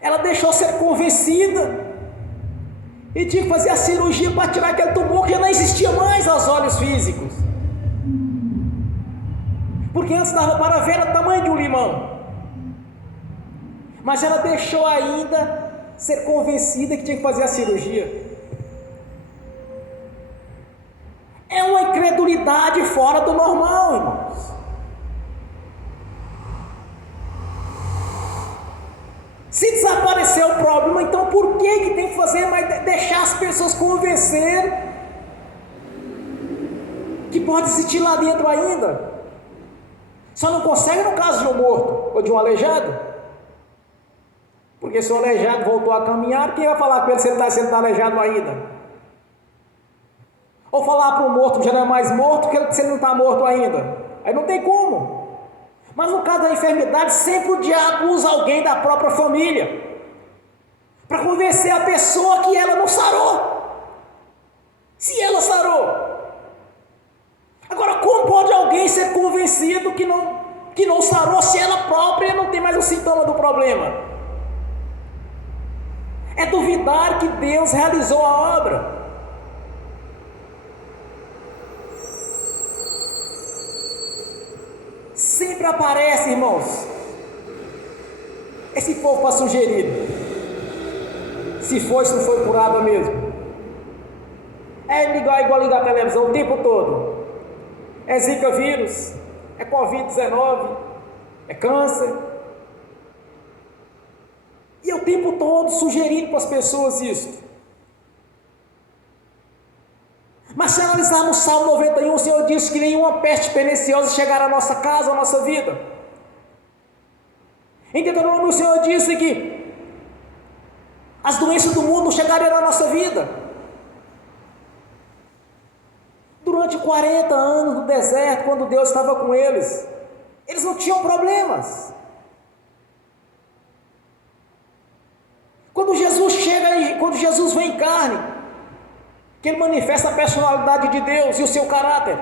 Ela deixou ser convencida e tinha que fazer a cirurgia para tirar aquele tumor que já não existia mais aos olhos físicos. Porque antes dava para ver o tamanho de um limão. Mas ela deixou ainda ser convencida que tinha que fazer a cirurgia. É uma incredulidade fora do normal, irmãos. Se desaparecer o problema, então por que tem que fazer mais deixar as pessoas convencer que pode existir lá dentro ainda? Só não consegue no caso de um morto ou de um aleijado. Porque se o aleijado voltou a caminhar, quem vai falar com ele se ele está aleijado ainda? Ou falar para o morto que já não é mais morto, que se ele não está morto ainda. Aí não tem como. Mas no caso da enfermidade, sempre o diabo usa alguém da própria família para convencer a pessoa que ela não sarou. Se ela sarou. Agora, como pode alguém ser convencido que não sarou se ela própria não tem mais o sintoma do problema? É duvidar que Deus realizou a obra. Sempre aparece, irmãos, esse povo para sugerir se não foi curada mesmo. É igual ligar a televisão o tempo todo. É Zika vírus, é Covid-19, é câncer. E o tempo todo sugerindo para as pessoas isso. Mas se analisarmos o Salmo 91, o Senhor disse que nenhuma peste perniciosa chegará à nossa casa, à nossa vida. Em Deuteronômio, o Senhor disse que as doenças do mundo chegariam à nossa vida. Durante 40 anos no deserto, quando Deus estava com eles, eles não tinham problemas. Quando Jesus chega, quando Jesus vem em carne, que ele manifesta a personalidade de Deus e o seu caráter,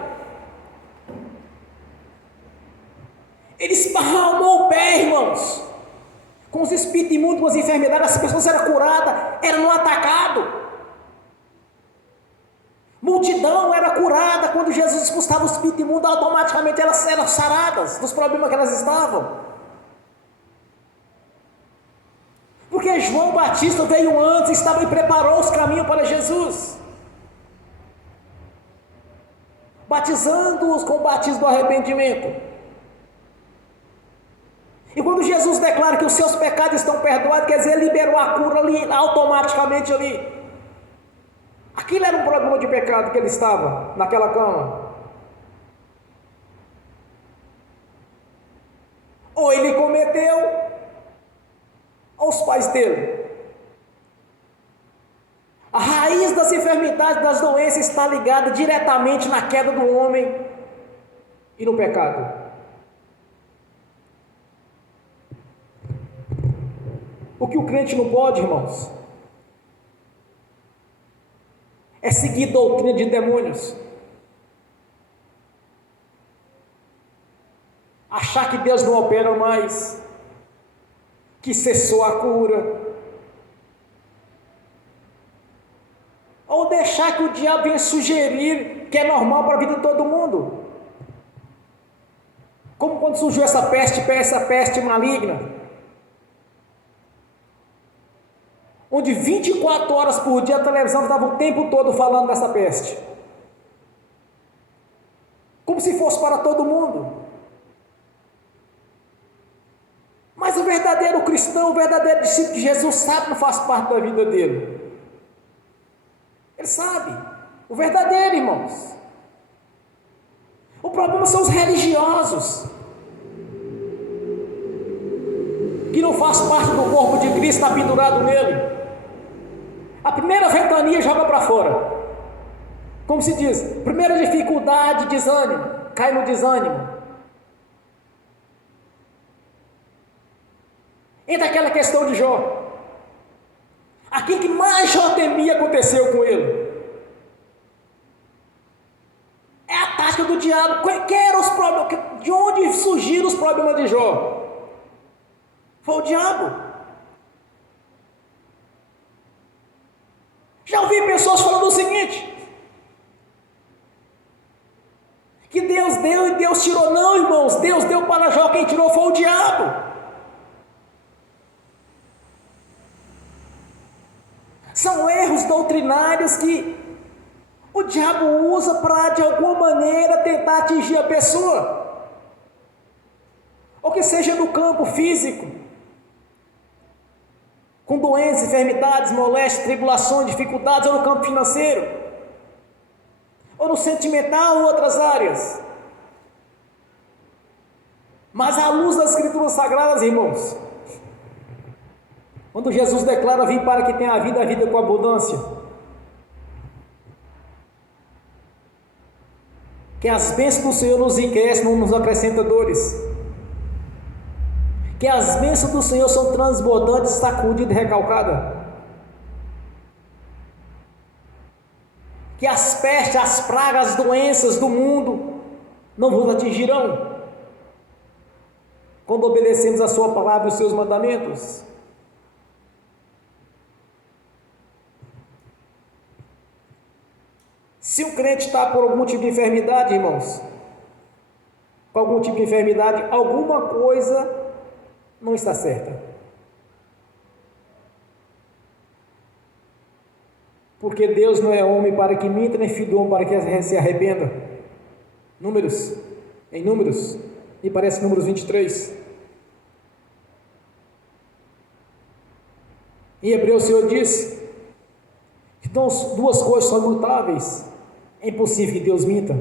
ele esparramou o pé, irmãos, com os espíritos imundos, com as enfermidades, as pessoas eram curadas, eram no atacado. Multidão era curada quando Jesus expulsava o espírito imundo, automaticamente elas eram saradas dos problemas que elas estavam. Porque João Batista veio antes, estava e preparou os caminhos para Jesus, batizando-os com o batismo do arrependimento. E quando Jesus declara que os seus pecados estão perdoados, quer dizer, ele liberou a cura ali, automaticamente ali. Aquilo era um problema de pecado que ele estava naquela cama. Ou ele cometeu, ou os pais dele. A raiz das enfermidades, das doenças está ligada diretamente na queda do homem e no pecado. O que o crente não pode, irmãos, é seguir doutrina de demônios, achar que Deus não opera mais, que cessou a cura, ou deixar que o diabo venha sugerir que é normal para a vida de todo mundo, como quando surgiu essa peste maligna, onde 24 horas por dia a televisão estava o tempo todo falando dessa peste, como se fosse para todo mundo. Mas o verdadeiro cristão, o verdadeiro discípulo de Jesus sabe que não faz parte da vida dele. Ele sabe, o verdadeiro, irmãos. O problema são os religiosos, que não faz parte do corpo de Cristo, está pendurado nele. A primeira ventania joga para fora. Como se diz, primeira dificuldade, desânimo, cai no desânimo. Entra aquela questão de Jó. Aquilo que mais Jó temia aconteceu com ele. É a tática do diabo. Quem eram os problemas? De onde surgiram os problemas de Jó? Foi o diabo. Já ouvi pessoas falando o seguinte: que Deus deu e Deus tirou. Não, irmãos, Deus deu para Jó, quem tirou foi o diabo. São erros doutrinários que o diabo usa para, de alguma maneira, tentar atingir a pessoa, ou que seja no campo físico, com doenças, enfermidades, moléstias, tribulações, dificuldades, ou no campo financeiro, ou no sentimental, ou outras áreas. Mas à luz das Escrituras Sagradas, irmãos, quando Jesus declara: vim para que tenha a vida com abundância, que as bênçãos do Senhor nos enriquecem, não nos acrescenta dores, que as bênçãos do Senhor são transbordantes, sacudidas e recalcadas, que as pestes, as pragas, as doenças do mundo não vos atingirão, quando obedecemos a sua palavra e os seus mandamentos. Se um crente está por algum tipo de enfermidade, irmãos, com algum tipo de enfermidade, alguma coisa não está certa. Porque Deus não é homem para que minta, nem filho do homem para que se arrependa. Em Números, me parece Números 23. Em Hebreus o Senhor diz que então, duas coisas são imutáveis. É impossível que Deus minta.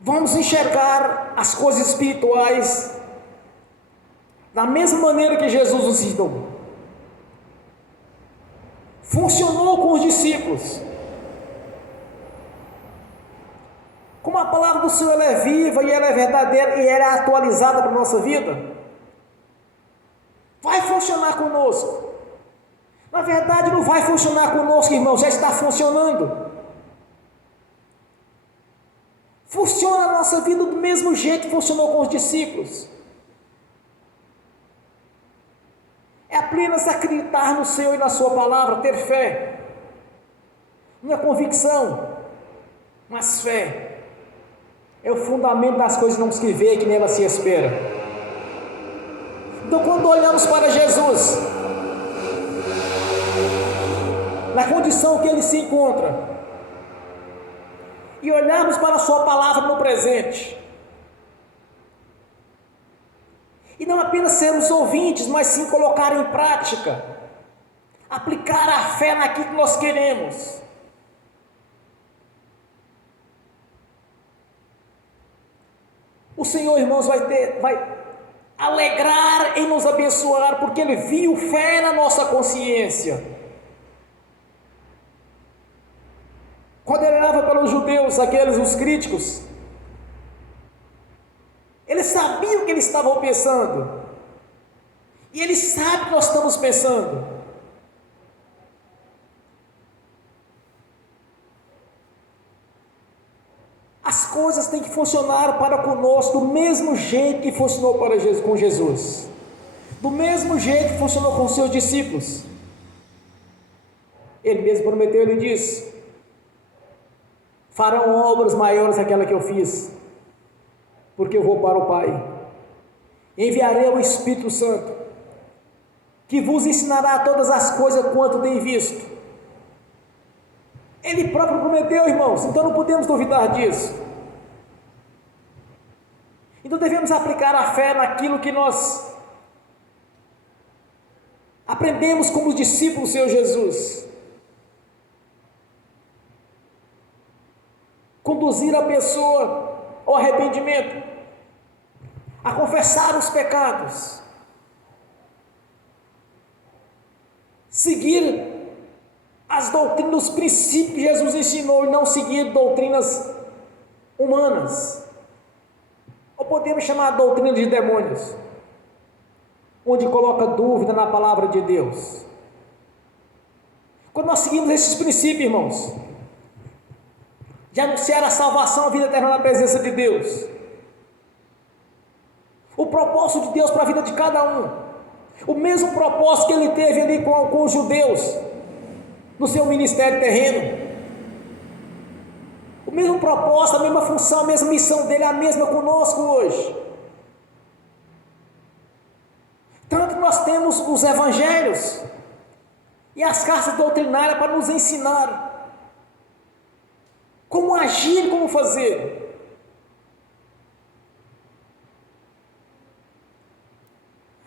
Vamos enxergar as coisas espirituais da mesma maneira que Jesus nos ensinou. Funcionou com os discípulos. Como a palavra do Senhor ela é viva e ela é verdadeira e ela é atualizada para a nossa vida, vai funcionar conosco. Na verdade, não vai funcionar conosco, irmão, já está funcionando. Funciona a nossa vida do mesmo jeito que funcionou com os discípulos. É apenas acreditar no Senhor e na sua palavra, ter fé. Não é convicção, mas fé. É o fundamento das coisas não se vê, que nela se espera. Então, quando olhamos para Jesus, na condição que Ele se encontra, e olharmos para a sua palavra no presente, e não apenas sermos ouvintes, mas sim colocar em prática, aplicar a fé naquilo que nós queremos. O Senhor, irmãos, vai alegrar em nos abençoar, porque Ele viu fé na nossa consciência. Quando Ele olhava para os judeus, os críticos, Ele sabia o que eles estavam pensando, e Ele sabe o que nós estamos pensando. As coisas têm que funcionar para conosco do mesmo jeito que funcionou com Jesus, do mesmo jeito que funcionou com os seus discípulos. Ele mesmo prometeu, Ele disse: farão obras maiores daquela que eu fiz, porque eu vou para o Pai. Enviarei o Espírito Santo, que vos ensinará todas as coisas quanto tem visto. Ele próprio prometeu, irmãos, então não podemos duvidar disso. Então devemos aplicar a fé naquilo que nós aprendemos como os discípulos do Senhor Jesus. Conduzir a pessoa ao arrependimento, a confessar os pecados, seguir as doutrinas, os princípios que Jesus ensinou e não seguir doutrinas humanas, ou podemos chamar a doutrina de demônios, onde coloca dúvida na palavra de Deus. Quando nós seguimos esses princípios, irmãos, de anunciar a salvação, a vida eterna na presença de Deus, o propósito de Deus para a vida de cada um, o mesmo propósito que Ele teve ali com os judeus, no seu ministério terreno, o mesmo propósito, a mesma função, a mesma missão dele, é a mesma conosco hoje. Tanto que nós temos os evangelhos e as cartas doutrinárias para nos ensinar como agir, como fazer.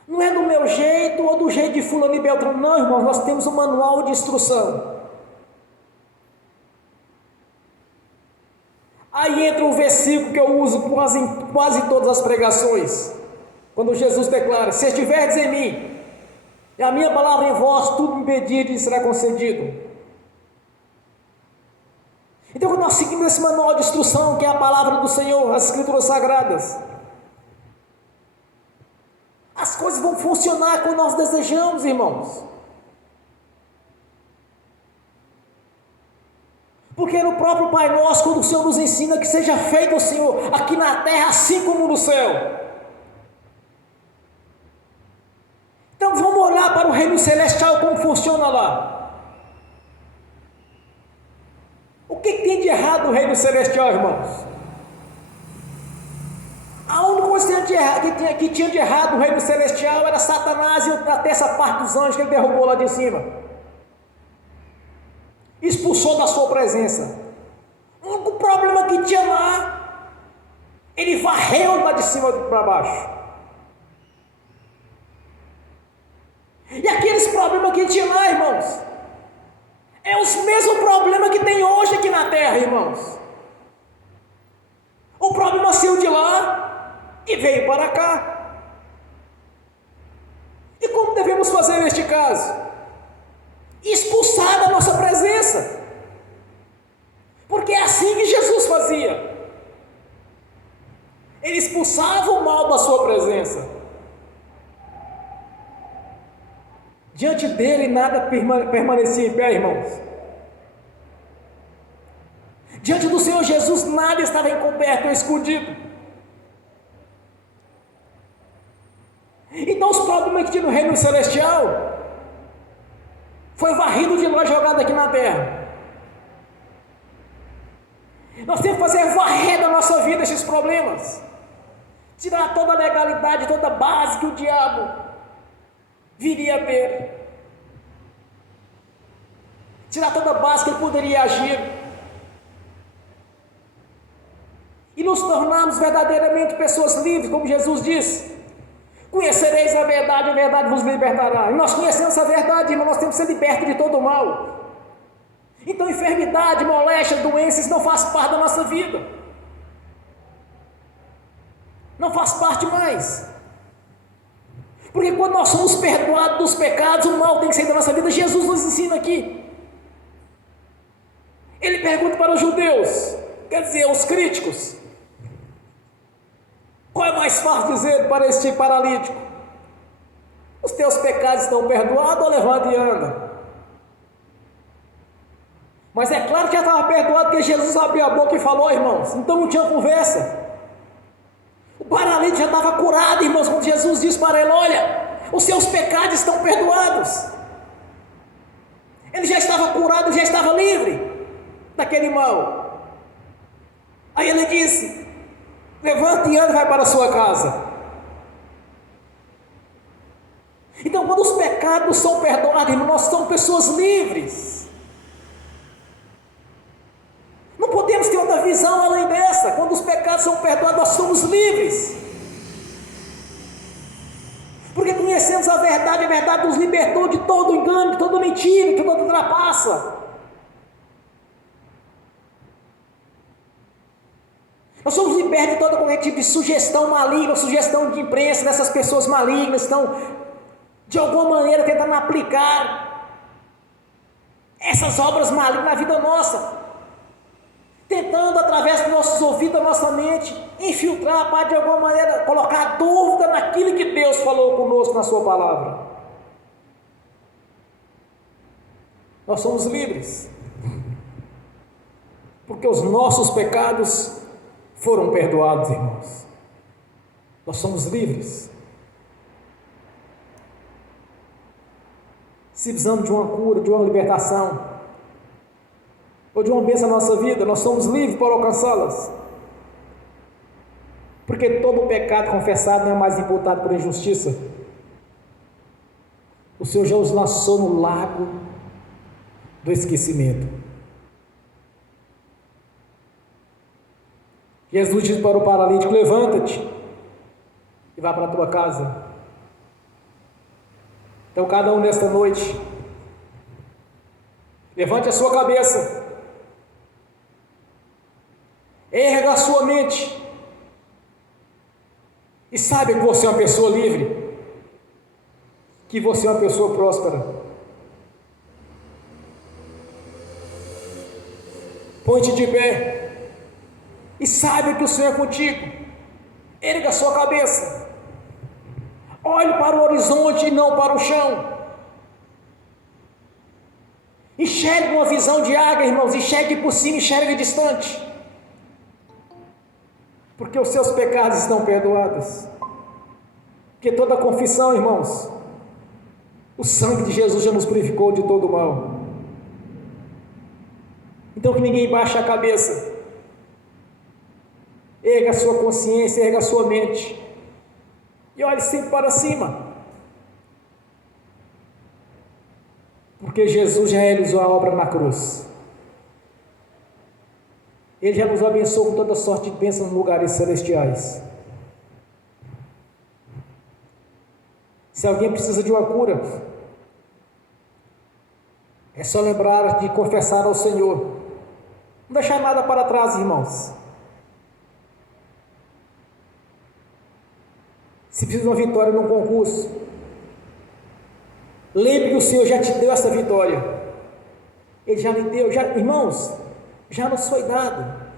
Não é do meu jeito ou do jeito de fulano e beltrano, não, irmãos, nós temos um manual de instrução. Aí entra um versículo que eu uso em quase todas as pregações, quando Jesus declara: se estiverdes em mim, e a minha palavra em vós, tudo me pedirdes e será concedido. Então, quando nós seguimos esse manual de instrução, que é a palavra do Senhor, as Escrituras Sagradas, as coisas vão funcionar como nós desejamos, irmãos. Porque no próprio Pai Nosso, quando o Senhor nos ensina que seja feito o Senhor aqui na terra, assim como no céu. Então vamos olhar para o reino celestial, como funciona lá. O que tem de errado no reino celestial, irmãos? A única coisa que que tinha de errado no reino celestial era Satanás e até essa parte dos anjos que ele derrubou lá de cima. Expulsou da sua presença. O único problema que tinha lá, ele varreu lá de cima para baixo. E aqueles problemas que tinha lá, irmãos, é os mesmos problemas que tem hoje aqui na terra, irmãos. O problema saiu de lá e veio para cá. E como devemos fazer neste caso? Expulsar da nossa presença. Porque é assim que Jesus fazia. Ele expulsava o mal da sua presença. Diante dele nada permanecia em pé, irmãos. Diante do Senhor Jesus nada estava encoberto ou escondido. Então os problemas que tinha no reino celestial foi varrido de lá, jogado aqui na terra. Nós temos que fazer varrer da nossa vida esses problemas, tirar toda a legalidade, toda a base que o diabo viria a ter, tirar toda a base que ele poderia agir, e nos tornarmos verdadeiramente pessoas livres, como Jesus disse: conhecereis a verdade vos libertará. E nós conhecemos a verdade, irmão, nós temos que ser libertos de todo o mal. Então enfermidade, moléstia, doenças não faz parte da nossa vida, não faz parte mais, porque quando nós somos perdoados dos pecados, o mal tem que sair da nossa vida. Jesus nos ensina aqui. Ele pergunta para os judeus, quer dizer, os críticos: qual é mais fácil dizer para este paralítico? Os teus pecados estão perdoados, ou levanta e anda? Mas é claro que já estava perdoado, porque Jesus abriu a boca e falou, irmãos. Então não tinha conversa. O paralítico já estava curado, irmãos, quando Jesus disse para ele: olha, os seus pecados estão perdoados. Ele já estava curado, já estava livre daquele mal. Aí ele disse: levanta e anda e vai para a sua casa. Então, quando os pecados são perdoados, irmão, nós somos pessoas livres. Não podemos ter outra visão além dessa. Quando os pecados são perdoados, nós somos livres. Porque conhecemos a verdade nos libertou de todo engano, de toda mentira, de toda trapaça. Nós somos libertos de todo qualquer tipo de sugestão maligna, sugestão de imprensa dessas pessoas malignas, estão de alguma maneira tentando aplicar essas obras malignas na vida nossa, tentando através dos nossos ouvidos, da nossa mente, infiltrar para de alguma maneira colocar dúvida naquilo que Deus falou conosco na sua palavra. Nós somos livres, porque os nossos pecados foram perdoados, irmãos. Nós somos livres. Se precisamos de uma cura, de uma libertação, ou de uma bênção na nossa vida, nós somos livres para alcançá-las. Porque todo pecado confessado não é mais imputado por injustiça. O Senhor já os lançou no lago do esquecimento. Jesus disse para o paralítico: levanta-te e vá para a tua casa. Então cada um nesta noite, levante a sua cabeça, erga a sua mente e saiba que você é uma pessoa livre, que você é uma pessoa próspera. Põe-te de pé e saiba que o Senhor é contigo. Erga a sua cabeça, olhe para o horizonte e não para o chão. Enxergue uma visão de águia, irmãos. Enxergue por cima, enxergue distante, porque os seus pecados estão perdoados. Porque toda confissão, irmãos, o sangue de Jesus já nos purificou de todo o mal. Então que ninguém baixe a cabeça, erga a sua consciência, erga a sua mente E olhe sempre para cima. Porque Jesus já realizou a obra na cruz. Ele já nos abençoou com toda sorte de bênçãos nos lugares celestiais. Se alguém precisa de uma cura, é só lembrar de confessar ao Senhor. Não deixar nada para trás, irmãos. Se precisa de uma vitória num concurso, lembre que o Senhor já te deu essa vitória. Ele já lhe deu, irmãos, já nos foi dado.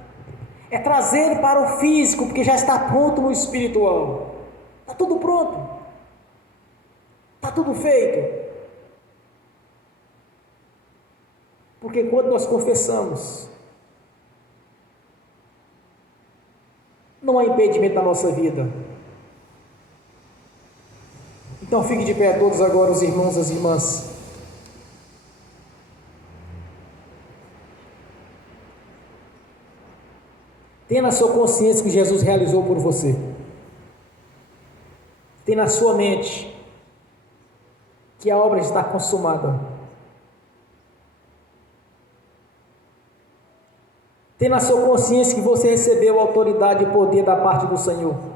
É trazer para o físico, porque já está pronto no espiritual. Está tudo pronto. Está tudo feito. Porque quando nós confessamos, não há impedimento na nossa vida. Então fique de pé todos agora, os irmãos e as irmãs. Tenha na sua consciência que Jesus realizou por você. Tenha na sua mente que a obra está consumada. Tenha na sua consciência que você recebeu autoridade e poder da parte do Senhor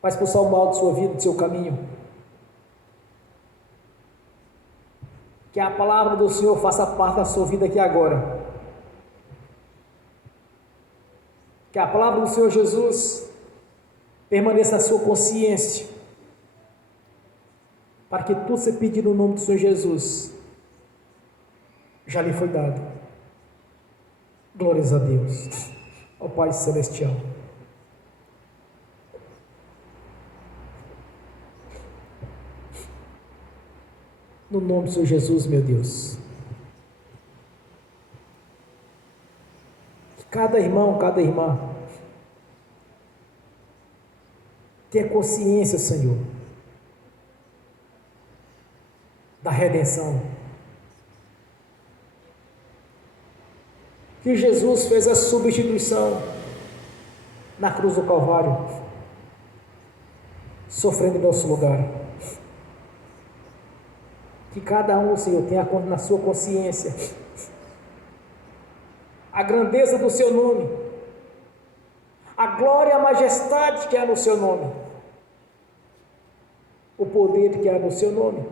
para expulsar o mal de sua vida, do seu caminho. Que a palavra do Senhor faça parte da sua vida aqui agora. Que a palavra do Senhor Jesus permaneça na sua consciência, para que tudo você pedir no nome do Senhor Jesus já lhe foi dado. Glórias a Deus, ao Pai Celestial. No nome do Senhor Jesus, meu Deus. Que cada irmão, cada irmã tenha consciência, Senhor, da redenção. Que Jesus fez a substituição na cruz do Calvário, sofrendo em nosso lugar. Que cada um, Senhor, tenha na sua consciência a grandeza do seu nome, a glória e a majestade que há no seu nome, o poder que há no seu nome.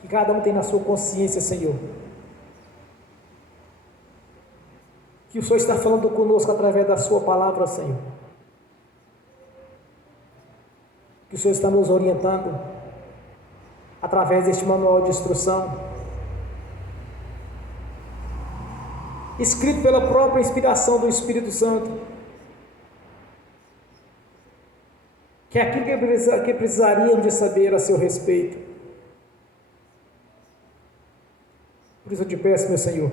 Que cada um tenha na sua consciência, Senhor, que o Senhor está falando conosco através da sua palavra, Senhor. Que o Senhor está nos orientando através deste manual de instrução, escrito pela própria inspiração do Espírito Santo, que é aquilo que precisaríamos de saber a seu respeito. Por isso eu te peço, meu Senhor,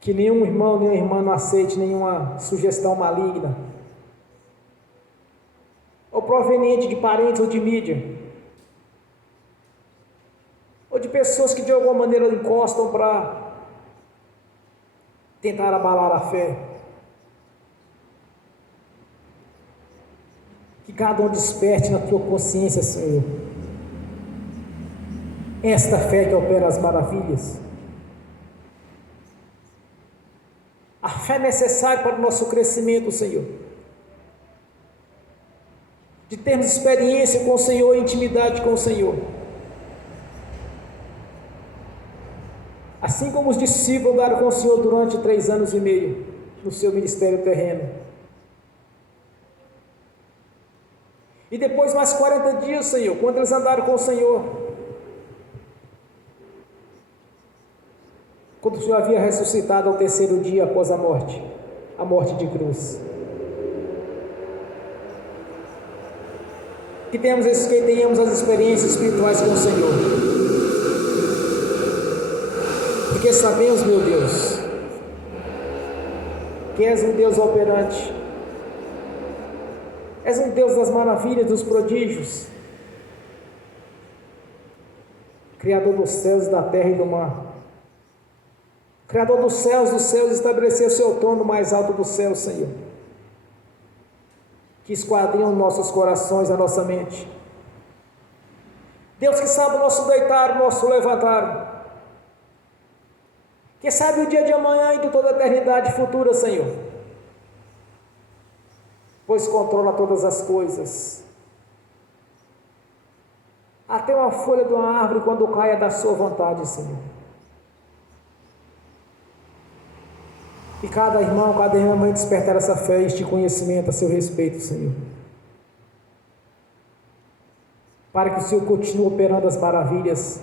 que nenhum irmão, nenhuma irmã não aceite nenhuma sugestão maligna, ou proveniente de parentes ou de mídia, ou de pessoas que de alguma maneira encostam para tentar abalar a fé. Que cada um desperte na tua consciência, Senhor, esta fé que opera as maravilhas, a fé necessária para o nosso crescimento, Senhor, de termos experiência com o Senhor, intimidade com o Senhor, assim como os discípulos andaram com o Senhor durante 3 anos e meio no seu ministério terreno, e depois mais 40 dias, Senhor, quando eles andaram com o Senhor, quando o Senhor havia ressuscitado ao 3º dia após a morte de cruz. Que tenhamos as experiências espirituais com o Senhor, porque sabemos, meu Deus, que és um Deus operante, és um Deus das maravilhas, dos prodígios, Criador dos céus, da terra e do mar, Criador dos céus, estabelecer o seu trono mais alto do céu, Senhor, que esquadrinha os nossos corações, a nossa mente. Deus que sabe o nosso deitar, o nosso levantar, que sabe o dia de amanhã e de toda a eternidade futura, Senhor, pois controla todas as coisas, até uma folha de uma árvore quando cai é da sua vontade, Senhor. E cada irmão, cada irmã despertar essa fé e este conhecimento a seu respeito, Senhor, para que o Senhor continue operando as maravilhas,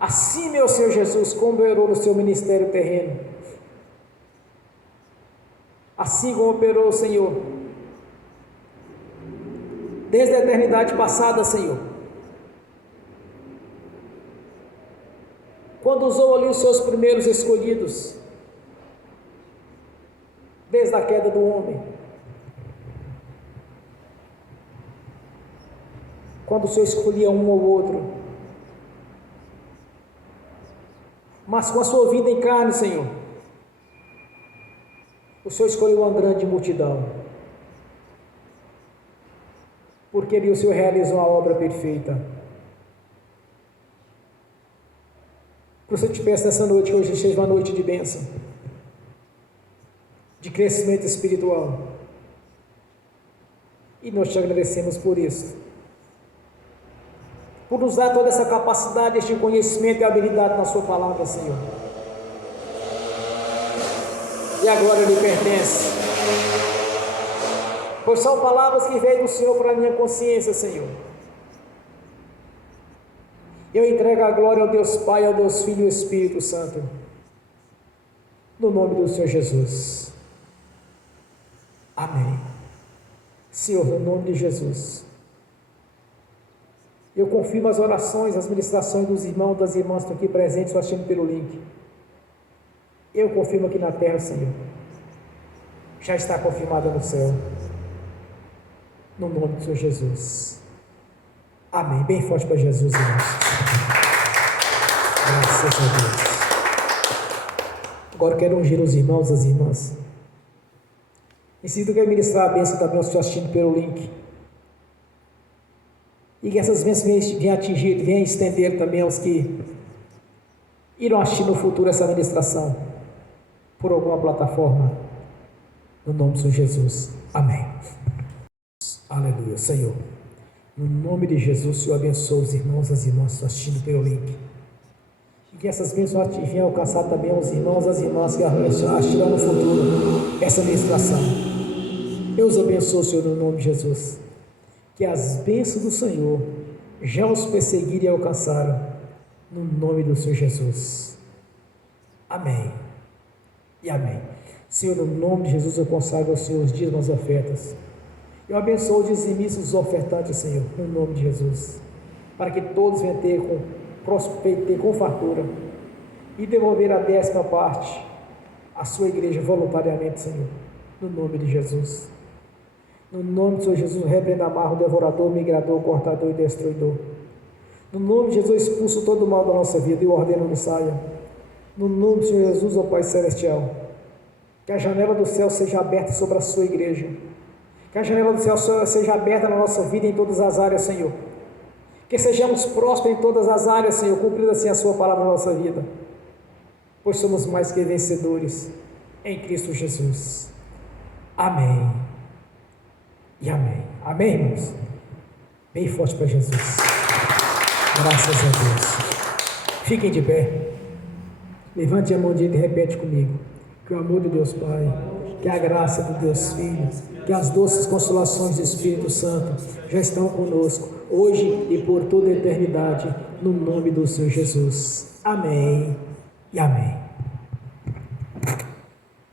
assim, meu Senhor Jesus, como operou no seu ministério terreno, assim como operou, Senhor, desde a eternidade passada, Senhor, quando usou ali os seus primeiros escolhidos, desde a queda do homem, quando o Senhor escolhia um ou outro, mas com a sua vida em carne, Senhor, o Senhor escolheu uma grande multidão, porque ali o Senhor realizou uma obra perfeita. Por isso eu te peço nessa noite, que hoje seja uma noite de bênção, de crescimento espiritual, e nós te agradecemos por isso, por nos dar toda essa capacidade, este conhecimento e habilidade na sua palavra, Senhor, e agora lhe pertence, pois são palavras que veio do Senhor para a minha consciência, Senhor. Eu entrego a glória ao Deus Pai, ao Deus Filho e ao Espírito Santo, no nome do Senhor Jesus. Amém. Senhor, no nome de Jesus, eu confirmo as orações, as ministrações dos irmãos, das irmãs que estão aqui presentes, assistindo pelo link. Eu confirmo aqui na terra, Senhor, já está confirmada no céu, no nome do Senhor Jesus. Amém. Bem forte para Jesus, irmãos. Graças a Deus. Agora eu quero ungir os irmãos e as irmãs. Em seguida eu quero ministrar a bênção também aos que estão assistindo pelo link. E que essas bênçãos venham atingir, venham estender também aos que irão assistir no futuro essa ministração por alguma plataforma. No nome do Senhor Jesus. Amém. Aleluia. Senhor, no nome de Jesus, o Senhor abençoe os irmãos e as irmãs que estão assistindo pelo link. E que essas bênçãos venham alcançar também os irmãos e as irmãs que assistirão no futuro essa ministração. Eu os abençoo, Senhor, no nome de Jesus. Que as bênçãos do Senhor já os perseguiram e alcançaram, no nome do Senhor Jesus. Amém e amém. Senhor, no nome de Jesus, eu consagro aos Senhor os dízimos e ofertas. Eu abençoo os dizimistas e os ofertantes, Senhor, no nome de Jesus, para que todos venham ter com fartura e devolver a 10ª parte à sua igreja voluntariamente, Senhor, no nome de Jesus. No nome do Senhor Jesus, repreenda, amarra o devorador, migrador, cortador e destruidor. No nome de Jesus, expulso todo o mal da nossa vida e ordena que saia. No nome do Senhor Jesus, ó Pai Celestial, que a janela do céu seja aberta sobre a sua igreja. Que a janela do céu seja aberta na nossa vida em todas as áreas, Senhor. Que sejamos prósperos em todas as áreas, Senhor, cumprindo assim a sua palavra na nossa vida. Pois somos mais que vencedores em Cristo Jesus. Amém. E amém. Amém, irmãos? Bem forte para Jesus. Graças a Deus. Fiquem de pé. Levante a mão direita e repete comigo. Que o amor de Deus Pai, que a graça do Deus Filho, que as doces consolações do Espírito Santo já estão conosco, hoje e por toda a eternidade, no nome do Senhor Jesus. Amém e amém.